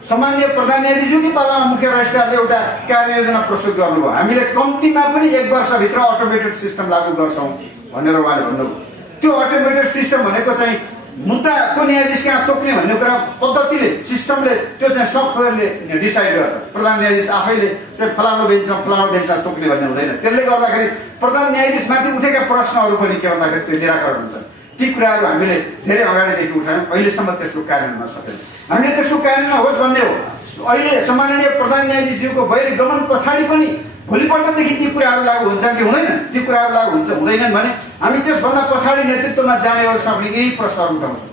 सम्माननीय प्रधान न्यायाधीशको पालामा मुख्य रजिस्ट्रारले एउटा कार्ययोजना प्रस्तुत गर्नुभयो। हामीले कम्तीमा पनि 1 वर्षभित्र अटोमेटेड सिस्टम लागू गर्छौँ भनेर उहाँले भन्नुभयो। त्यो अटोमेटेड सिस्टम भनेको चाहिँ मुद्दाको न्यायाधीश कहाँ तोक्ने भन्ने कुरा पद्धतिले, सिस्टमले, त्यो चाहिँ सफ्टवेयरले डिसाइड गर्छ। प्रधान न्यायाधीश आफैले चाहिँ फलानु बेन्चमा तोक्ने भन्ने हुँदैन। त्यसले गर्दाखेरि प्रधान न्यायाधीशमाथि उठेका प्रश्नहरू पनि के भन्दाखेरि त्यो निराकरण हुन्छ। ती कुराहरू हामीले धेरै अगाडिदेखि उठायौँ, अहिलेसम्म त्यसको कार्यान्वयन सकेन। हामीले त्यसको कार्यान्वयन होस् भन्ने हो। अहिले सम्माननीय प्रधान न्यायाधीशज्यूको बहिर्गमन पछाडि पनि भोलिपल्टदेखि ती कुराहरू लागू हुन्छन् कि हुँदैनन्? ती कुराहरू लागू हुँदैनन् भने हामी त्यसभन्दा पछाडि नेतृत्वमा जानेहरूसँग पनि यही प्रश्नहरू उठाउँछौँ।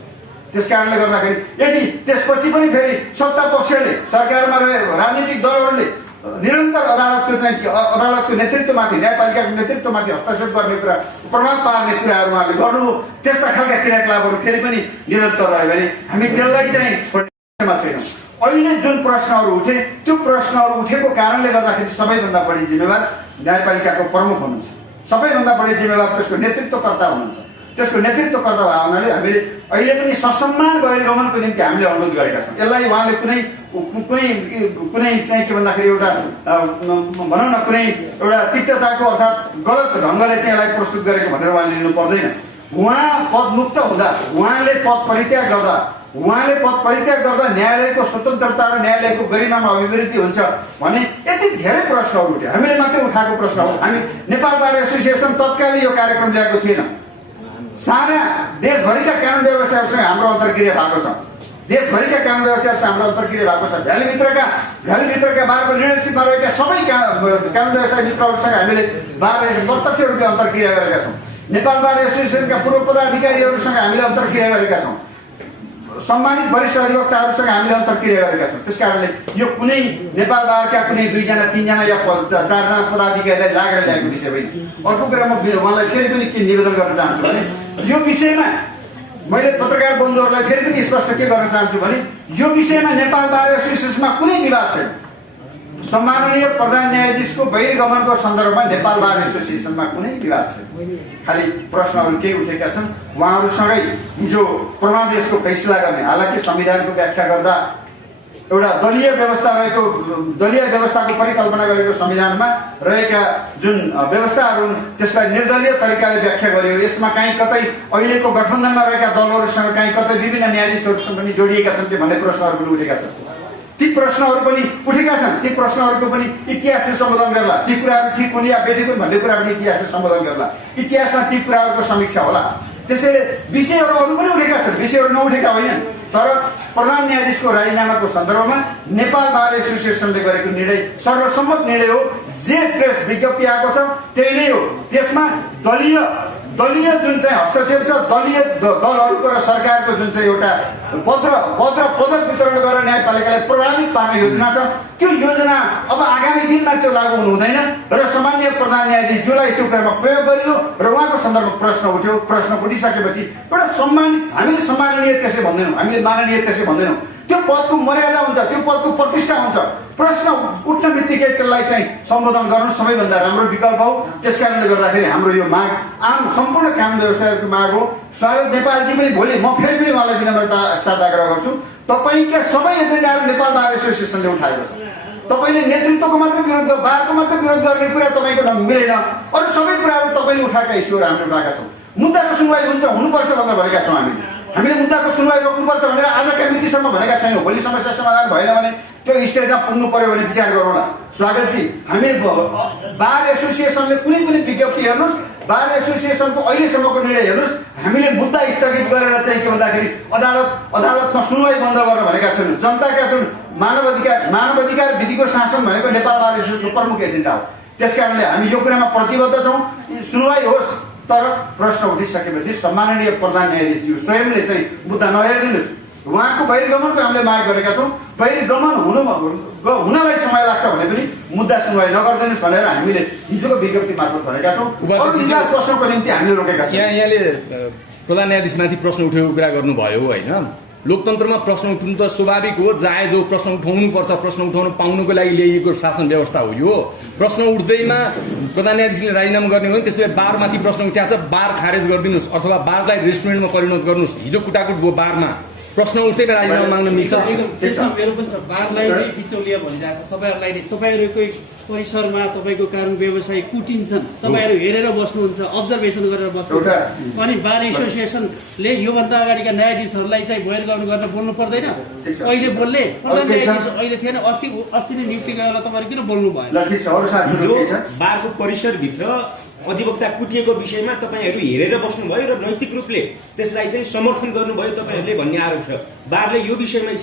त्यस कारणले गर्दाखेरि यदि त्यसपछि पनि फेरि सत्ता पक्षले सरकारमा रहे राजनीतिक दलहरूले निरन्तर अदालतको नेतृत्वमाथि न्यायपालिकाको नेतृत्वमाथि हस्तक्षेप गर्ने कुरा प्रभाव पार्ने कुराहरू उहाँले गर्नुभयो त्यस्ता खालका क्रियाकलापहरू फेरि पनि निरन्तर रह्यो भने हामी त्यसलाई चाहिँ छोड्नेमा छैनौँ। अहिले जुन प्रश्नहरू उठे त्यो प्रश्नहरू उठेको कारणले गर्दाखेरि सबैभन्दा बढी जिम्मेवार न्यायपालिकाको प्रमुख हुनुहुन्छ, सबैभन्दा बढी जिम्मेवार त्यसको नेतृत्वकर्ता हुनुहुन्छ। त्यसको नेतृत्वकर्ता भएको हुनाले हामीले अहिले पनि ससम्मान बहिर्गमनको निम्ति हामीले अनुरोध गरेका छौँ। यसलाई उहाँले कुनै चाहिँ के भन्दाखेरि एउटा भनौँ न कुनै एउटा तिक्तताको अर्थात् गलत ढङ्गले चाहिँ यसलाई प्रस्तुत गरेको भनेर उहाँले लिनु पर्दैन। उहाँ पदमुक्त हुँदा उहाँले पद परित्याग गर्दा न्यायालयको स्वतन्त्रता र न्यायालयको गरिमामा अभिवृद्धि हुन्छ भने यति धेरै प्रश्नहरू उठ्यो। हामीले मात्रै उठाएको प्रश्न हो। हामी नेपाल बार एसोसिएसन तत्कालै यो कार्यक्रम ल्याएको थिएन। सारा देशभरिका कानुन व्यवसायहरूसँग हाम्रो अन्तर्क्रिया भएको छ। देशभरिका कानुन व्यवसायहरूसँग हाम्रो अन्तर्क्रिया भएको छ। भ्यालीभित्रका बारको लिडरसिपमा रहेका सबै कानुन व्यवसाय मित्रहरूसँग हामीले प्रत्यक्ष रूपले अन्तर्क्रिया गरेका छौँ। नेपाल बार एसोसिएसनका पूर्व पदाधिकारीहरूसँग हामीले अन्तर्क्रिया गरेका छौँ। सम्मानित वरिष्ठ अधिवक्ताहरूसँग हामीले अन्तर्क्रिया गरेका छौँ। त्यस कारणले यो कुनै नेपाल बारका कुनै 2 जना 3 जना या 4 जना पदाधिकारीलाई लागेर ल्याएको विषय होइन। अर्को कुरा म उहाँलाई फेरि पनि के निवेदन गर्न चाहन्छु भने यो विषयमा मैले पत्रकार बन्धुहरूलाई फेरि पनि स्पष्ट के गर्न चाहन्छु भने यो विषयमा नेपाल बार एसोसिएसनमा कुनै विवाद छैन। सम्माननीय प्रधान न्यायाधीशको बहिर्गमनको सन्दर्भमा नेपाल बार एसोसिएसनमा कुनै विवाद छैन। खालि प्रश्नहरू के उठेका छन् उहाँहरूसँगै हिजो परमादेशको फैसला गर्ने, हालाकि संविधानको व्याख्या गर्दा एउटा दलीय व्यवस्थाको परिकल्पना गरेको संविधानमा रहेका जुन व्यवस्थाहरू त्यसलाई निर्दलीय तरिकाले व्याख्या गरियो। यसमा कहीँ कतै अहिलेको गठबन्धनमा रहेका दलहरूसँग कहीँ कतै विभिन्न न्यायाधीशहरूसँग पनि जोडिएका छन् कि भन्ने प्रश्नहरू पनि उठेका छन्। ती प्रश्नहरू पनि उठेका छन्। ती प्रश्नहरूको पनि इतिहासले सम्बोधन गर्ला। ती कुराहरू ठिक हुन् या बेठिक हुन् भन्ने कुरा पनि इतिहासले सम्बोधन गर्ला। इतिहासमा ती कुराहरूको समीक्षा होला। त्यसैले विषयहरू अरू पनि उठेका छन्, विषयहरू नउठेका होइनन्। तर प्रधान न्यायाधीशको राजीनामाको सन्दर्भमा नेपाल बार एसोसिएसनले गरेको निर्णय सर्वसम्मत निर्णय हो। जे प्रेस विज्ञप्ति आएको छ त्यही नै हो। त्यसमा दलीय जुन चाहिँ हस्तक्षेप छ, दलीय दलहरूको र सरकारको जुन चाहिँ एउटा पदक वितरण गरेर न्यायपालिकालाई प्रभावित पार्ने योजना छ त्यो योजना अब आगामी दिनमा त्यो लागू हुनु हुँदैन र सामान्य प्रधान न्यायाधीशज्यूलाई त्यो कुरामा प्रयोग गरियो र उहाँको सन्दर्भमा प्रश्न उठ्यो। प्रश्न उठिसकेपछि एउटा हामीले सम्माननीय त्यसै भन्दैनौँ, हामीले माननीय त्यसै भन्दैनौँ। त्यो पदको मर्यादा हुन्छ, त्यो पदको प्रतिष्ठा हुन्छ। प्रश्न उठ्न बित्तिकै त्यसलाई चाहिँ सम्बोधन गर्नु सबैभन्दा राम्रो विकल्प हो। त्यस कारणले गर्दाखेरि हाम्रो यो माग आम सम्पूर्ण कानुन व्यवसायहरूको माग हो। स्वागत नेपालजी पनि भोलि म फेरि पनि उहाँलाई विनम्रता साथ आग्रह गर्छु, तपाईँका सबै एजेन्डाहरू नेपाल बार एसोसिएसनले उठाएको छ। तपाईँले नेतृत्वको मात्र विरोध, बारको मात्र विरोध गर्ने कुरा तपाईँको मिलेन। अरू सबै कुराहरू तपाईँले उठाएका इस्युहरू हामीले उठाएका छौँ। मुद्दाको सुनवाई हुनुपर्छ भनेर भनेका छौँ। हामीले मुद्दाको सुनवाई रोक्नुपर्छ भनेर आजका मितिसम्म भनेका छैनौँ। भोलि समस्या समाधान भएन भने त्यो स्टेजमा पुग्नु पर्यो भने विचार गरौँला। स्वागतजी, हामी बार एसोसिएसनले कुनै विज्ञप्ति हेर्नुहोस्, बार एसोसिएसनको अहिलेसम्मको निर्णय हेर्नुहोस्। हामीले मुद्दा स्थगित गरेर चाहिँ के भन्दाखेरि अदालतमा सुनवाई बन्द गर्न भनेका छैनौँ। जनताका जुन मानवाधिकार विधिको शासन भनेको नेपाल बार एसोसिएसनको प्रमुख एजेन्डा हो। त्यसकारणले हामी यो कुरामा प्रतिबद्ध छौँ। सुनवाई होस्, तर प्रश्न उठिसकेपछि सम्माननीय प्रधान न्यायाधीशज्यू स्वयंले चाहिँ मुद्दा नहेरिदिनुहोस्। उहाँको बहिर्गमनको हामीले माग गरेका छौँ। बहिर्गमन हुनलाई समय लाग्छ भने पनि मुद्दा सुनवाई नगरिदिनुहोस् भनेर हामीले हिजोको विज्ञप्ति मार्फत भनेका छौँ। अरू इतिहास प्रश्नको निम्ति हामीले रोकेका छौँ। यहाँले प्रधान न्यायाधीशमाथि प्रश्न उठेको कुरा गर्नुभयो होइन। लोकतन्त्रमा प्रश्न उठाउनु त स्वाभाविक हो, जायज हो। प्रश्न उठाउनु पर्छ, प्रश्न उठाउनु पाउनुको लागि ल्याइएको शासन व्यवस्था हो यो। प्रश्न उठ्दैमा प्रधान न्यायाधीशले राजीनामा गर्ने हो भने त्यसले बारमाथि प्रश्न उठाएको छ, बार खारेज गरिदिनुहोस् अथवा बारलाई रेस्टुरेन्टमा परिणत गर्नुहोस्। हिजो कुटाकुट भयो बारमा, प्रश्न उठ्दैमा राजीनामा माग्न मिल्छ। त्यसमा मेरो पनि छ, बारलाई नै बिचौलिया भनिरहेको छ। तपाईँहरूकै परिसरमा तपाईँको कानुन व्यवसाय कुटिन्छन्, तपाईँहरू हेरेर बस्नुहुन्छ, अब्जर्भेसन गरेर बस्नुहुन्छ। अनि बार एसोसिएसनले योभन्दा अगाडिका न्यायाधीशहरूलाई चाहिँ बहिर्गमन गर्न बोल्नु पर्दैन। अहिले बोल्ने प्रधान न्यायाधीश अहिले थिएन, अस्ति नै नियुक्ति गरेर तपाईँहरू किन बोल्नु भयो? बारको परिसरभित्र अधिवक्ता कुटिएको विषयमा तपाईँहरू हेरेर बस्नुभयो र नैतिक रूपले त्यसलाई चाहिँ समर्थन गर्नुभयो तपाईँहरूले भन्ने आरोप छ। बारले यो विषयमा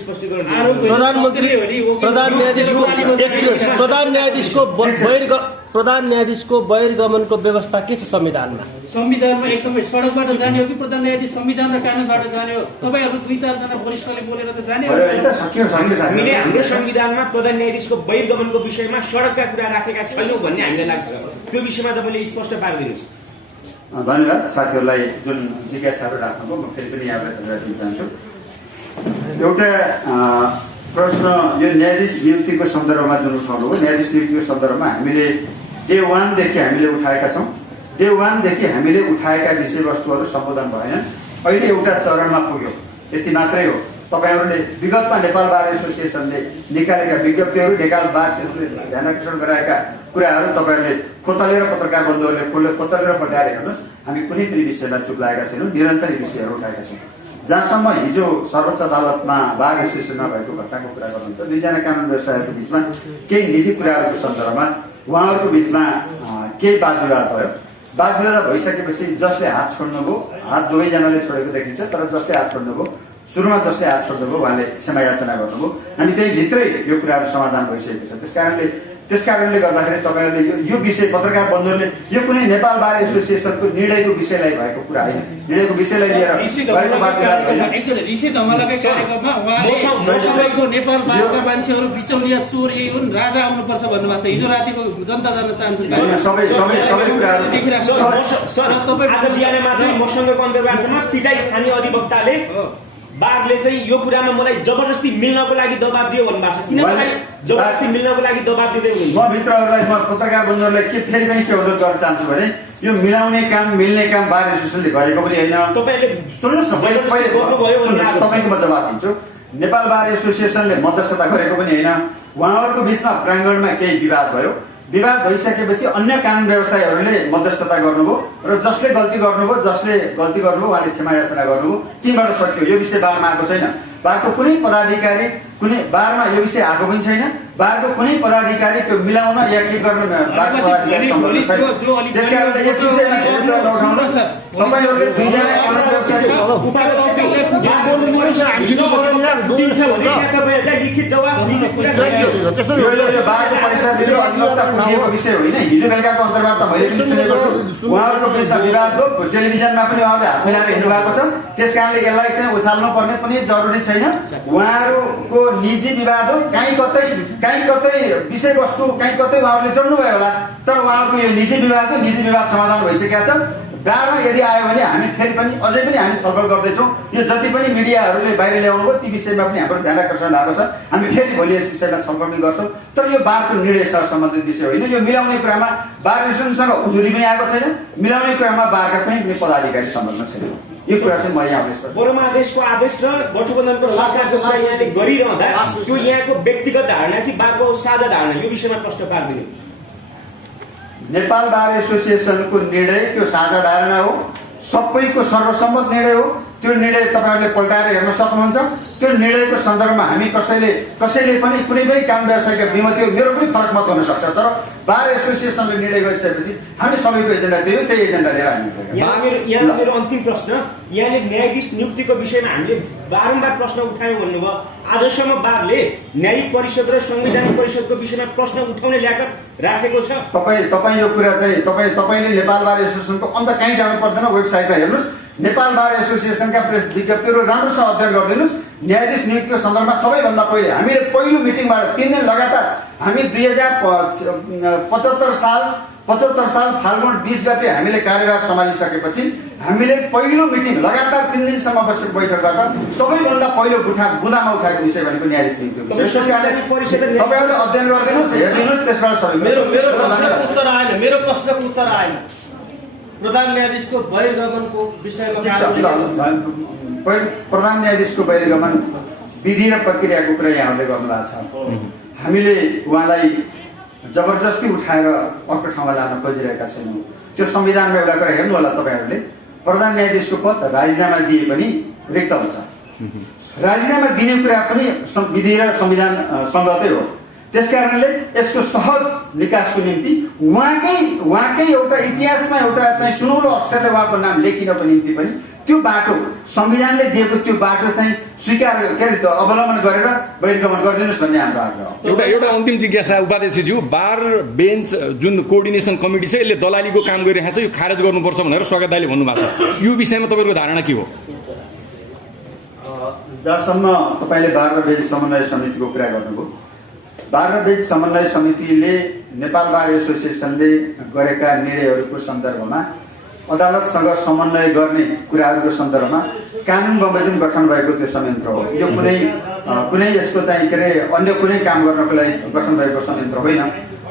प्रधान न्यायाधीशको बहिर्गमनको व्यवस्था के छ संविधानमा? संविधानमा एकदमै सडकबाट जाने हो कि प्रधान न्यायाधीश संविधान र कानुनबाट जाने हो? तपाईँहरू 2-4 जना वरिष्ठले बोलेर त जाने हो। हामीले हाम्रो संविधानमा प्रधान न्यायाधीशको बहिर्गमनको विषयमा सडकका कुरा राखेका छैनौँ भन्ने हामीलाई लाग्छ। त्यो विषयमा तपाईँले स्पष्ट पारिदिनुहोस्। धन्यवाद साथीहरूलाई जुन जिज्ञासाहरू राख्नुभयो। म फेरि पनि यहाँलाई धन्यवाद दिन चाहन्छु। एउटा प्रश्न यो न्यायाधीश नियुक्तिको सन्दर्भमा जुन उठाउनु हो, न्यायाधीश नियुक्तिको सन्दर्भमा हामीले डे 1 देखि हामीले उठाएका छौँ। डे 1 देखि हामीले उठाएका विषयवस्तुहरू सम्बोधन भएनन्। अहिले एउटा चरणमा पुग्यो, यति मात्रै हो। तपाईँहरूले विगतमा नेपाल बार एसोसिएसनले निकालेका विज्ञप्तिहरू, नेपाल बार एसोसिएसनले ध्यानाकर्षण गराएका कुराहरू तपाईँहरूले खोतलेर पत्रकार बन्धुहरूले खोतलेर पठाएर हेर्नुहोस्। हामी कुनै पनि विषयमा चुप लागेका छैनौँ, निरन्तर यी विषयहरू उठाएका छौँ। जहाँसम्म हिजो सर्वोच्च अदालतमा बार एसोसिएसनमा भएको घटनाको कुरा गर्नुहुन्छ, 2 जना कानुन व्यवसायहरूको बिचमा केही निजी कुराहरूको सन्दर्भमा उहाँहरूको बिचमा केही वाद विवाद भयो। वाद विवाद भइसकेपछि जसले हात छोड्नुभयो, हात दुवैजनाले छोडेको देखिन्छ, तर जसले हात छोड्नुभयो, सुरुमा जसले हात छोड्नुभयो उहाँले क्षमा याचना गर्नुभयो अनि त्यही भित्रै यो कुराहरू समाधान भइसकेको छ। त्यसकारणले गर्दाखेरि तपाईँहरूले यो विषय पत्रकार बन्धुहरूले यो कुनै नेपाल बार एसोसिएसनको निर्णयको विषयलाई भएको कुरा होइन, निर्णयको विषयलाई लिएर भएको वाद विवाद होइन। ऋषि धमलाकै कार्यक्रममा उहाँले नेपाल बारका मान्छेहरू बिचौलिया चोर यही हुन्, राजा आउनुपर्छ भन्नुभएको छ। हिजो रातिको जनता जान्न चाहन्छन्। सबै कुराहरू आज बिहान मात्रै मसँगको अन्तर्वार्तामा पिटाई खाने अधिवक्ताले बारले चाहिँ यो कुरामा मलाई जबरजस्ती मिल्नको लागि दबाब दियो भन्नुभएको छ। किन मलाई जबरजस्ती मिल्नको लागि दबाब दिँदै हुनुहुन्छ? म मित्रहरूलाई, म पत्रकार बन्धुहरूलाई फेरि पनि के अनुरोध गर्न चाहन्छु भने यो मिलाउने काम, मिल्ने काम बार एसोसिएसनले गरेको पनि होइन। तपाईँले सुन्नुहोस् न, तपाईँको म जवाब दिन्छु। नेपाल बार एसोसिएसनले मध्यस्थता गरेको पनि होइन। उहाँहरूको बिचमा प्राङ्गणमा केही विवाद भयो। विवाद भइसकेपछि अन्य कानुन व्यवसायीहरूले मध्यस्थता गर्नुभयो र जसले गल्ती गर्नुभयो उहाँले क्षमा याचना गर्नुभयो। तीबाट सकियो। यो विषय बारमा आएको छैन। बारको कुनै पदाधिकारी, कुनै बारमा यो विषय आएको पनि छैन। बारको कुनै पदाधिकारी त्यो मिलाउन या के गर्नु त्यसकारणले यस विषयमा तपाईँहरूले 2 जना कानुन व्यवसायी यो बारको परिसरले पुगेको विषय होइन। हिजो बेलुकाको अन्तर्वार्ता मैले पनि सुनेको छु। उहाँहरूको बिचमा विवाद हो, टेलिभिजनमा पनि उहाँले हात मिलाएर हिँड्नु भएको छ। त्यसकारणले यसलाई चाहिँ उछाल्नु पर्ने पनि जरुरी छैन। उहाँहरूको निजी विवाद हो, कहीँ कतै विषयवस्तु कहीँ कतै उहाँहरूले जोड्नुभयो होला, तर उहाँहरूको यो निजी विवाद हो। निजी विवाद समाधान भइसकेको छ। बारमा यदि आयो भने हामी फेरि पनि अझै पनि हामी छलफल गर्दैछौँ। यो जति पनि मिडियाहरूले बाहिर ल्याउनु भयो ती विषयमा पनि हाम्रो ध्यान आकर्षण भएको छ। हामी फेरि भोलि यस विषयमा छलफल पनि गर्छौँ। तर यो बारको निर्णयसँग सम्बन्धित विषय होइन। यो मिलाउने कुरामा बार एसोसिएसनसँग उजुरी पनि आएको छैन। मिलाउने कुरामा बारका कुनै पनि पदाधिकारी सम्बन्ध छैन। यो कुरा चाहिँ म यहाँ बरोमा आदेशको आदेश र गठबन्धनको सरकारको कुरा यहाँले गरिरहँदा त्यो यहाँको व्यक्तिगत धारणा कि बारको साझा धारणा, यो विषयमा प्रश्न पारिदिनु। नेपाल बार एसोसिएसनको निर्णय त्यो साझा धारणा हो, सबैको सर्वसम्मत निर्णय हो। त्यो निर्णय तपाईँहरूले पल्टाएर हेर्न सक्नुहुन्छ। त्यो निर्णयको सन्दर्भमा हामी कसैले पनि कुनै पनि कानुन व्यवसायका विमति मेरो पनि फरक मत हुन सक्छ, तर बार एसोसिएसनले निर्णय गरिसकेपछि हामी सबैको एजेन्डा त्यही एजेन्डा लिएर हामी यहाँ मेरो अन्तिम प्रश्न, यहाँले न्यायाधीश नियुक्तिको विषयमा हामीले बारम्बार प्रश्न उठायौँ भन्नुभयो। आजसम्म बारले न्यायिक परिषद र संवैधानिक परिषदको विषयमा प्रश्न उठाउने ल्याकत राखेको छ? तपाईँ यो कुरा चाहिँ तपाईँले नेपाल बार एसोसिएसनको अन्त कहीँ जानु पर्दैन, वेबसाइटमा हेर्नुहोस्। नेपाल बार एसोसिएसनका प्रेस विज्ञप्तिहरू राम्रोसँग अध्ययन गरिदिनुहोस्। न्यायाधीश नियुक्तिको सन्दर्भमा सबैभन्दा पहिले हामीले पहिलो मिटिङबाट 3 दिन लगातार हामी 2075 साल फाल्गुन 20 गते हामीले कार्यभार सम्हालिसकेपछि हामीले पहिलो मिटिङ लगातार 3 दिनसम्म बसेको बैठकबाट सबैभन्दा पहिलो बुँदामा उठाएको विषय भनेको न्यायाधीश नियुक्ति। तपाईँहरूले अध्ययन गरिदिनुहोस्, हेरिदिनुहोस्, त्यसबाट सबै मेरो प्रश्नको उत्तर आएन। प्रधान न्यायाधीशको बहिर्गमनको विषयमा प्रधान न्यायाधीशको बहिर्गमन विधि र प्रक्रियाको कुरा यहाँहरूले गर्नुभएको छ। हामीले उहाँलाई जबरजस्ती उठाएर अर्को ठाउँमा लान खोजिरहेका छैनौँ। त्यो संविधानमा एउटा कुरा हेर्नु होला तपाईँहरूले, प्रधान न्यायाधीशको पद राजीनामा दिए पनि रिक्त हुन्छ। राजीनामा दिने कुरा पनि विधि र संविधान संगतै हो। त्यस कारणले यसको सहज निकासको निम्ति उहाँकै एउटा इतिहासमा एउटा चाहिँ सुनौलो अक्षरले उहाँको नाम लेखिनको निम्ति पनि त्यो बाटो संविधानले दिएको त्यो बाटो चाहिँ स्वीकार अवलम्बन गरेर बहिर्गमन गरिदिनुहोस् भन्ने हाम्रो आग्रह। एउटा अन्तिम जिज्ञासा उपाध्यक्षज्यू, बार बेन्च जुन कोअर्डिनेसन कमिटी छ यसले दलालीको काम गरिरहेको छ, यो खारेज गर्नुपर्छ भनेर स्वागत दाइले भन्नुभएको छ, यो विषयमा तपाईँको धारणा के हो? जहाँसम्म तपाईँले बार र बेन्च समन्वय समितिको कुरा गर्नुभयो, बार र बेन्च समन्वय समितिले नेपाल बार एसोसिएसनले गरेका निर्णयहरूको सन्दर्भमा अदालतसँग समन्वय गर्ने कुराहरूको सन्दर्भमा कानुन बमोजिम गठन भएको त्यो संयन्त्र हो। यो कुनै यसको चाहिँ के अरे अन्य कुनै काम गर्नको लागि गठन भएको संयन्त्र होइन।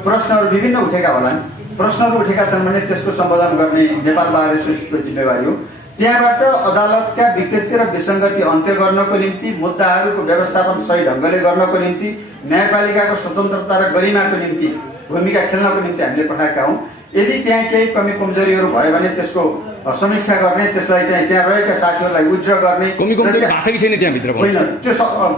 प्रश्नहरू विभिन्न उठेका होलान्, प्रश्नहरू उठेका छन् भने त्यसको सम्बोधन गर्ने नेपाल बार एसोसिएसनको जिम्मेवारी हो। त्यहाँबाट अदालतका विकृति र विसङ्गति अन्त्य गर्नको निम्ति, मुद्दाहरूको व्यवस्थापन सही ढङ्गले गर्नको निम्ति, न्यायपालिकाको स्वतन्त्रता र गरिमाको निम्ति भूमिका खेल्नको निम्ति हामीले पठाएका हौँ। यदि त्यहाँ केही कमी कमजोरीहरू भयो भने त्यसको समीक्षा गर्ने, त्यसलाई चाहिँ त्यहाँ रहेका साथीहरूलाई विथड्र गर्ने। कमी कमजोरी भएको कि छैन त्यहाँभित्र? होइन, त्यो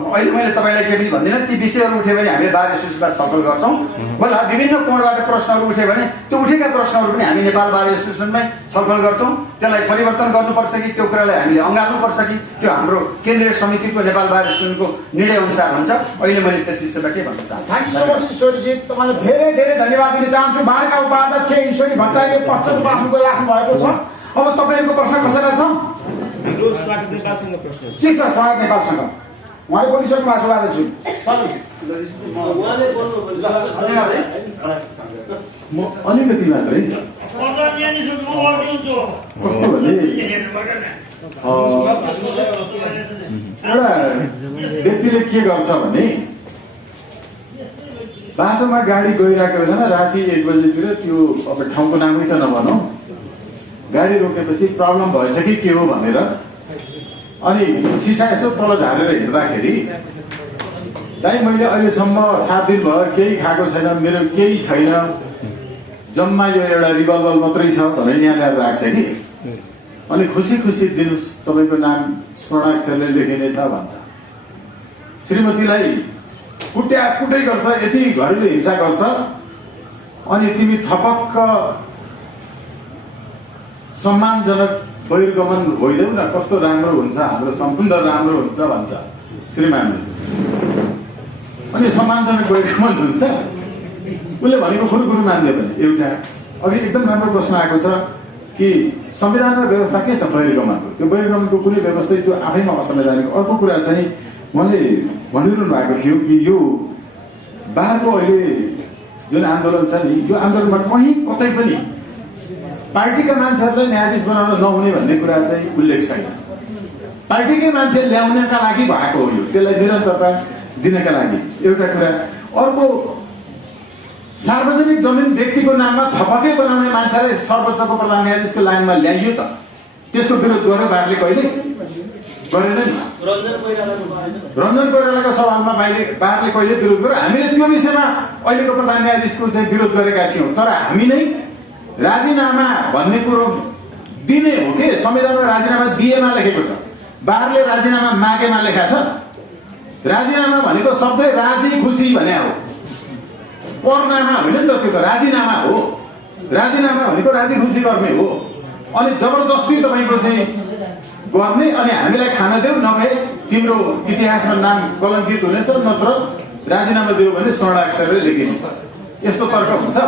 अहिले मैले तपाईँलाई के पनि भन्दिनँ। ती विषयहरू उठ्यो भने हामीले बार एसोसिएसनमा छलफल गर्छौँ। होला विभिन्न कोणबाट प्रश्नहरू उठ्यो भने त्यो उठेका प्रश्नहरू पनि हामी नेपाल बार एसोसिएसनमै छलफल गर्छौँ। त्यसलाई परिवर्तन गर्नुपर्छ कि त्यो कुरालाई हामीले अँगाल्नुपर्छ कि त्यो हाम्रो केन्द्रीय समितिको नेपाल बार एसोसिएसनको निर्णय अनुसार हुन्छ। अहिले मैले त्यस विषयमा के भन्न चाहन्छु। थ्याङ्क यू सो मच ईश्वरीजी, तपाईँलाई धेरै धेरै धन्यवाद दिन चाहन्छु। बारका उपाध्यक्ष ईश्वरी भट्टराईले प्रश्न आफ्नो राख्नु भएको छ। अब तपाईँहरूको प्रश्न कसैलाई छ? हाम्रो स्वागत नेपालसँग प्रश्न छ। ठिक छ, स्वागत नेपालसँग उहाँले बोलिसक्नु भएको छ उपाध्यक्ष। म अलिकति मात्रै कस्तो भने एउटा व्यक्तिले के गर्छ भने बाटोमा गाडी गइरहेको बेलामा राति 1 बजेतिर त्यो अब ठाउँको नामै त नभनौँ, गाडी रोकेपछि प्रब्लम भएछ कि के हो भनेर अनि सिसा यसो तल झारेर हेर्दाखेरि दाइ मैले अहिलेसम्म 7 दिन भयो केही खाएको छैन, मेरो केही छैन, जम्मा यो एउटा रिभल्भर मात्रै छ भनेर यहाँ ल्याएर राख्छ कि। अनि खुसी खुसी दिनुहोस् तपाईँको नाम स्वर्णाक्षरले लेखिनेछ भन्छ। श्रीमतीलाई कुटै गर्छ, यति घरेलु हिंसा गर्छ। अनि तिमी थपक्क सम्मानजनक बहिर्गमन भइदेऊ न, कस्तो राम्रो हुन्छ, हाम्रो सम्बन्ध राम्रो हुन्छ भन्छ श्रीमानले। अनि सम्मानजनक बहिर्गमन हुन्छ, उसले भनेको कुरो मान्यो भने। एउटा अघि एकदम राम्रो प्रश्न आएको छ कि संविधान र व्यवस्था के छ बहिर्गमनको, त्यो बहिर्गमनको कुनै व्यवस्था त्यो आफैमा असंवैधानिक। अर्को कुरा चाहिँ उहाँले भनिरहनु भएको थियो कि यो बारको अहिले जुन आन्दोलन छ नि, यो आन्दोलनमा कहीँ कतै पनि पार्टीका मान्छेहरूलाई न्यायाधीश बनाउन नहुने भन्ने कुरा चाहिँ उल्लेख छैन। पार्टीकै मान्छे ल्याउनका लागि भएको हो, यो त्यसलाई निरन्तरता दिनका लागि एउटा कुरा। अर्को सार्वजनिक जमिन व्यक्तिको नाममा थपक्कै बनाउने मान्छेलाई सर्वोच्चको प्रधान न्यायाधीशको लाइनमा ल्याइयो त, त्यसको विरोध गर्यो बारले? कहिले गरेन नि। रञ्जन कोइरालाको सवालमा बारले कहिले विरोध गर्यो? हामीले त्यो विषयमा अहिलेको प्रधान न्यायाधीशको चाहिँ विरोध गरेका थियौँ, तर हामी नै राजीनामा भन्ने कुरो दिने हो कि संविधानमा राजीनामा दिएमा लेखेको छ, बारले राजीनामा मागेमा लेखा छ। राजीनामा भनेको सबै राजी खुसी भने हो, पर्नामा होइन नि त, त्यो त राजीनामा हो। राजीनामा भनेको राजी खुसी गर्ने हो। अनि जबरजस्ती तपाईँको चाहिँ गर्ने अनि हामीलाई खान देऊ, नभए तिम्रो इतिहासमा नाम कलङ्कित हुनेछ, नत्र राजीनामा देऊ भने स्वर्णाक्षरले लेखिन्छ। यस्तो तर्क हुन्छ?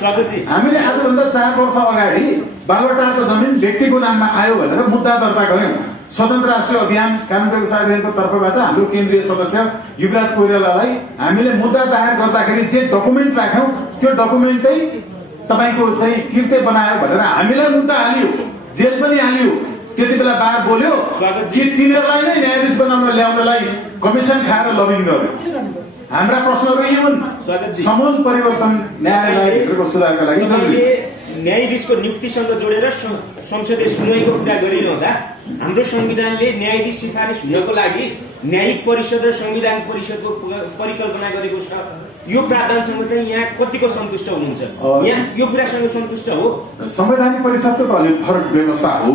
हामीले आजभन्दा 4 वर्ष अगाडि बालुवाटारको जमिन व्यक्तिको नाममा आयो भनेर मुद्दा दर्ता गर्यौं। स्वतन्त्र राष्ट्रिय अभियान कानुन व्यवस्था अभियानको तर्फबाट हाम्रो केन्द्रीय सदस्य युवराज कोइरालालाई हामीले मुद्दा दायर गर्दाखेरि जे डकुमेन्ट राख्यौं त्यो डकुमेन्टै तपाईको चाहिँ कृत्य बनायो भनेर हामीलाई मुद्दा हालियो, जेल पनि हालियो। त्यति बेला बार बोल्यो कि तिनीहरूलाई नै न्यायाधीश बनाउन ल्याउनलाई कमिसन खाएर लबिङ गर्यो। हाम्रा प्रश्नहरू यी हुन्, समूल परिवर्तन न्यायालयको सुधारका लागि जरुरी छ। न्यायाधीशको नियुक्तिसँग जोडेर संसदीय सुनवाईको कुरा गरिरहँदा हाम्रो संविधानले न्यायाधीश सिफारिस हुनको लागि न्यायिक परिषद र संविधान परिषदको परिकल्पना गरेको छ। यो प्रावधानसँग चाहिँ यहाँ कतिको सन्तुष्ट हुनुहुन्छ? यहाँ यो कुरासँग सन्तुष्ट हो? संवैधानिक परिषदको त अलिक फरक व्यवस्था हो।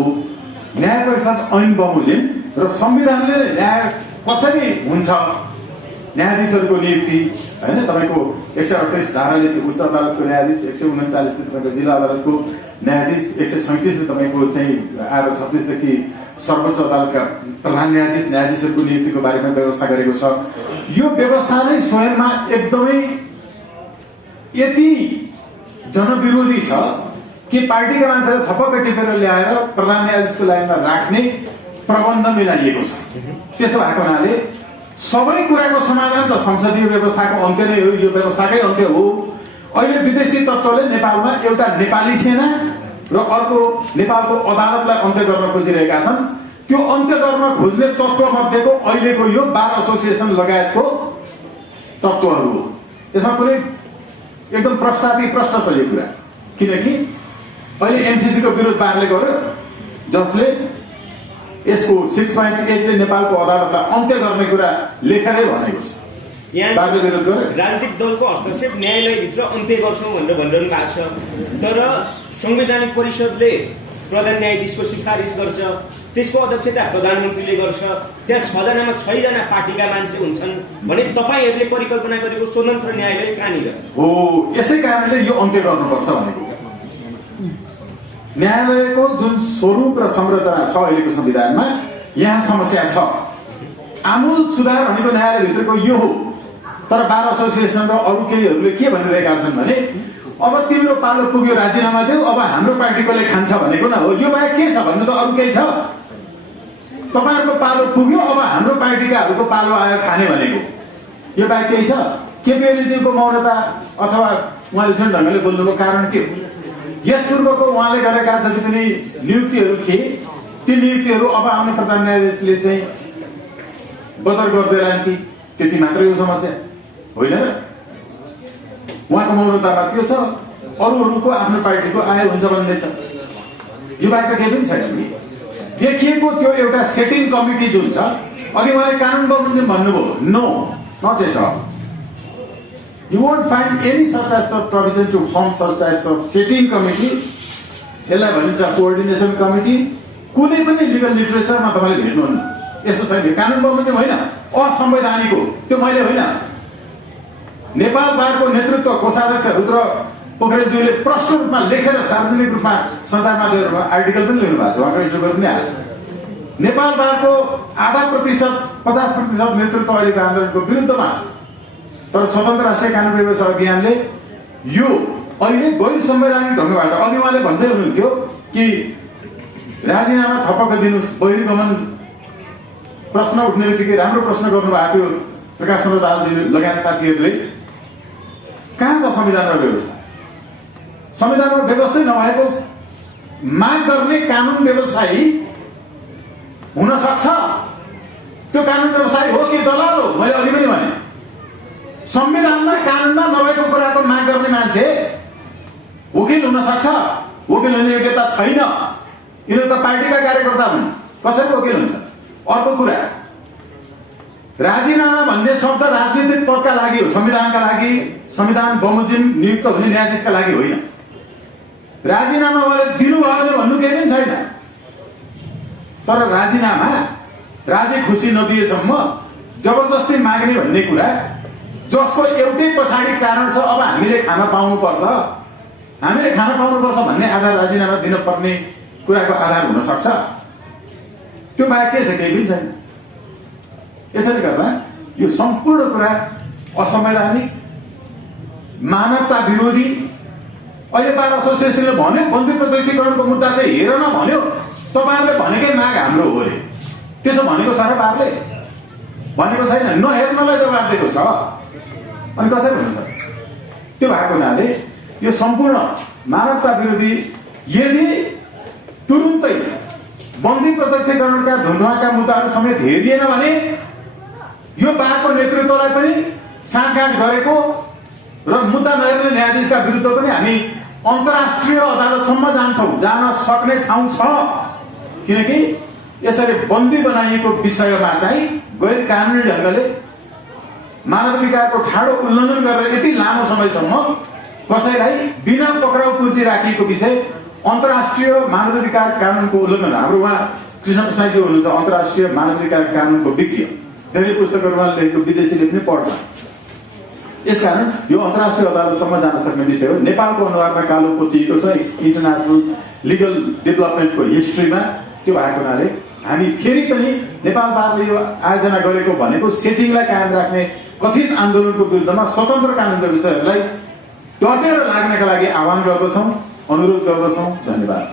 न्याय परिषद ऐन बमोजिम र संविधानले न्याय कसरी हुन्छ न्यायाधीशहरूको नियुक्ति होइन, तपाईँको 138 धाराले चाहिँ उच्च अदालतको न्यायाधीश, 139 तपाईँको जिल्ला अदालतको न्यायाधीश, 137 तपाईँको चाहिँ आएर 36 देखि सर्वोच्च अदालतका प्रधान न्यायाधीशहरूको नियुक्तिको बारेमा व्यवस्था गरेको छ। यो व्यवस्था नै स्वयंमा एकदमै यति जनविरोधी छ कि पार्टीका मान्छेले थपक्क टिपेर ल्याएर प्रधान न्यायाधीशको लाइनमा राख्ने प्रबन्ध मिलाइएको छ। त्यसो भएको हुनाले सबै कुराको समाधान त संसदीय व्यवस्थाको अन्त्य नै हो, यो व्यवस्थाकै अन्त्य हो। अहिले विदेशी तत्त्वले नेपालमा एउटा नेपाली सेना र अर्को नेपालको अदालतलाई अन्त्य गर्न खोजिरहेका छन्। त्यो अन्त्य गर्न खोज्ने तत्त्व मध्येको अहिलेको यो बार एसोसिएसन लगायतको तत्त्वहरू हो। यसमा कुनै एकदम प्रष्ट छ यो कुरा, किनकि अहिले एमसीसीको विरोध बारले गर्यो, जसले यसको 6.8 ले नेपालको अदालतलाई अन्त्य गर्ने कुरा लेखेरै भनेको छ। बारले विरोध गर्यो। राजनीतिक दलको हस्तक्षेप न्यायालयभित्र अन्त्य गर्छौँ भनेर भनिरहनु भएको छ, तर संवैधानिक परिषदले प्रधान न्यायाधीशको सिफारिस गर्छ, त्यसको अध्यक्षता प्रधानमन्त्रीले गर्छ, त्यहाँ 6 जनामा 6 जना पार्टीका मान्छे हुन्छन् भने तपाईँहरूले परिकल्पना गरेको स्वतन्त्र न्यायालय कहाँनिर हो? यसै कारणले यो अन्त्य गर्नुपर्छ भनेको। न्यायालयको जुन स्वरूप र संरचना छ अहिलेको संविधानमा, यहाँ समस्या छ। आमूल सुधार भनेको न्यायालयभित्रको यो हो। तर बार एसोसिएसन र अरू केहीहरूले के भनिरहेका छन् भने अब तिम्रो पालो पुग्यो, राजीनामा देऊ, अब हाम्रो पार्टीकोले खान्छ भनेको न हो। यो बाहेक के छ भन्नु त अरू केही छ? तपाईँहरूको पालो पुग्यो, अब हाम्रो पार्टीकाहरूको पालो आयो खाने भनेको, यो बाहेक केही छ? केपी ओलीजीको मौनता अथवा उहाँले जुन ढङ्गले बोल्नुको कारण के हो? यस पूर्वको उहाँले गरेका जति पनि नियुक्तिहरू थिए, ती नियुक्तिहरू अब आउने प्रधान न्यायाधीशले चाहिँ बदर गर्दैलान् कि त्यति मात्रै हो समस्या होइन र? उहाँको मौनतामा त्यो छ, अरूहरूको आफ्नो पार्टीको आयो हुन्छ भन्ने छ। यो बाहेक त केही पनि छैन नि। देखिएको त्यो एउटा सेटिङ कमिटी जुन छ, अघि उहाँले कानुन बमोजिम भन्नुभयो, no, not at all. You won't find any such types of provision to form such types of sitting committee. यसलाई भनिन्छ कोअर्डिनेसन कमिटी। कुनै पनि लिगल लिटरेचरमा तपाईँले भेट्नुहुन्न यस्तो छैन। कानुन बमोजिम होइन, असंवैधानिक हो। त्यो मैले होइन, नेपाल बारको नेतृत्व कोषाध्यक्ष रुद्र पोखरेलज्यूले प्रष्ट रूपमा लेखेर सार्वजनिक रूपमा सञ्चार माध्यमहरूमा आर्टिकल पनि लेख्नु भएको छ, उहाँको इन्टरभ्यू पनि आएको छ। नेपाल बारको 50% नेतृत्व अहिलेको आन्दोलनको विरुद्धमा छ। तर स्वतन्त्र राष्ट्रिय कानुन व्यवस्था अभियानले यो अहिले गैर संवैधानिक ढङ्गबाट, अघि उहाँले भन्दै हुनुहुन्थ्यो कि राजीनामा थपक्क दिनुहोस्, बहिर्गमन प्रश्न उठ्ने बित्तिकै राम्रो प्रश्न गर्नुभएको थियो प्रकाश चन्द्र दाहालजी लगायत साथीहरूले। कहाँ छ संविधानमा व्यवस्था? संविधानमा व्यवस्थै नभएको माग गर्ने कानुन व्यवसायी हुन सक्छ? त्यो कानुन व्यवसायी हो कि दलाल हो? मैले अघि पनि भने संविधानमा कानुनमा नभएको कुराको माग गर्ने मान्छे वकिल हुन सक्छ? वकिल हुने योग्यता छैन। यिनीहरू त पार्टीका कार्यकर्ता हुन्, कसरी वकिल हुन्छ? अर्को कुरा, राजीनामा भन्ने शब्द राजनीतिक पदका लागि हो, संविधानका लागि, संविधान बमोजिम नियुक्त हुने न्यायाधीशका लागि होइन। राजीनामा उहाँले दिनुभयो भने भन्नु केही पनि छैन। तर राजीनामा राजी खुसी नदिएसम्म जबरजस्ती माग्ने भन्ने कुरा, जसको एउटै पछाडि कारण छ अब हामीले खान पाउनुपर्छ भन्ने आधार राजीनामा दिनुपर्ने कुराको आधार हुन सक्छ। त्यो बाहेक के छ? केही पनि छैन। यसैले गर्दा यो सम्पूर्ण कुरा असंवैधानिक, मानवता विरोधी। अहिले बार एसोसिएसनले भन्यो बन्दी प्रत्यक्षीकरणको मुद्दा चाहिँ हेर न भन्यो, तपाईँहरूले भनेकै माग हाम्रो हो अरे। त्यसो भनेको छ र बारले? भनेको छैन। नहेर्नलाई जवाब दिएको छ, अनि कसरी हुन सक्छ? त्यो भएको हुनाले यो सम्पूर्ण मानवता विरोधी। यदि तुरुन्तै बन्दी प्रत्यक्षीकरणका धुन्धुवाका मुद्दाहरू समेत हेरिएन भने यो बारको नेतृत्वलाई पनि साँठगाँठ गरेको र मुद्दा नहेर्ने न्यायाधीशका विरुद्ध पनि हामी अन्तर्राष्ट्रिय अदालतसम्म जान सक्ने ठाउँ छ। किनकि यसरी बन्दी बनाइएको विषयमा चाहिँ गैर कानुनी ढङ्गले मानवाधिकारको ठाडो उल्लङ्घन गरेर यति लामो समयसम्म कसैलाई बिना पक्राउ पुर्जी राखिएको विषय अन्तर्राष्ट्रिय मानवाधिकार कानुनको उल्लङ्घन। हाम्रो उहाँ कृष्ण प्रसादजी हुनुहुन्छ अन्तर्राष्ट्रिय मानवाधिकार कानुनको विज्ञ, धेरै पुस्तकहरूमा लेखेको विदेशीले पनि पढ्छ। यसकारण यो अन्तर्राष्ट्रिय अदालतसम्म जान सक्ने विषय हो। नेपालको अनुहारमा कालो पोतिएको छ इन्टरनेसनल लिगल डेभलपमेन्टको हिस्ट्रीमा। त्यो भएको हुनाले हामी फेरि पनि नेपाल बारले यो आयोजना गरेको भनेको सेटिङलाई कायम राख्ने कथित आन्दोलनको विरुद्धमा स्वतन्त्र कानुनका विषयहरूलाई डटेर लाग्नका लागि आह्वान गर्दछौँ, अनुरोध गर्दछौँ। धन्यवाद।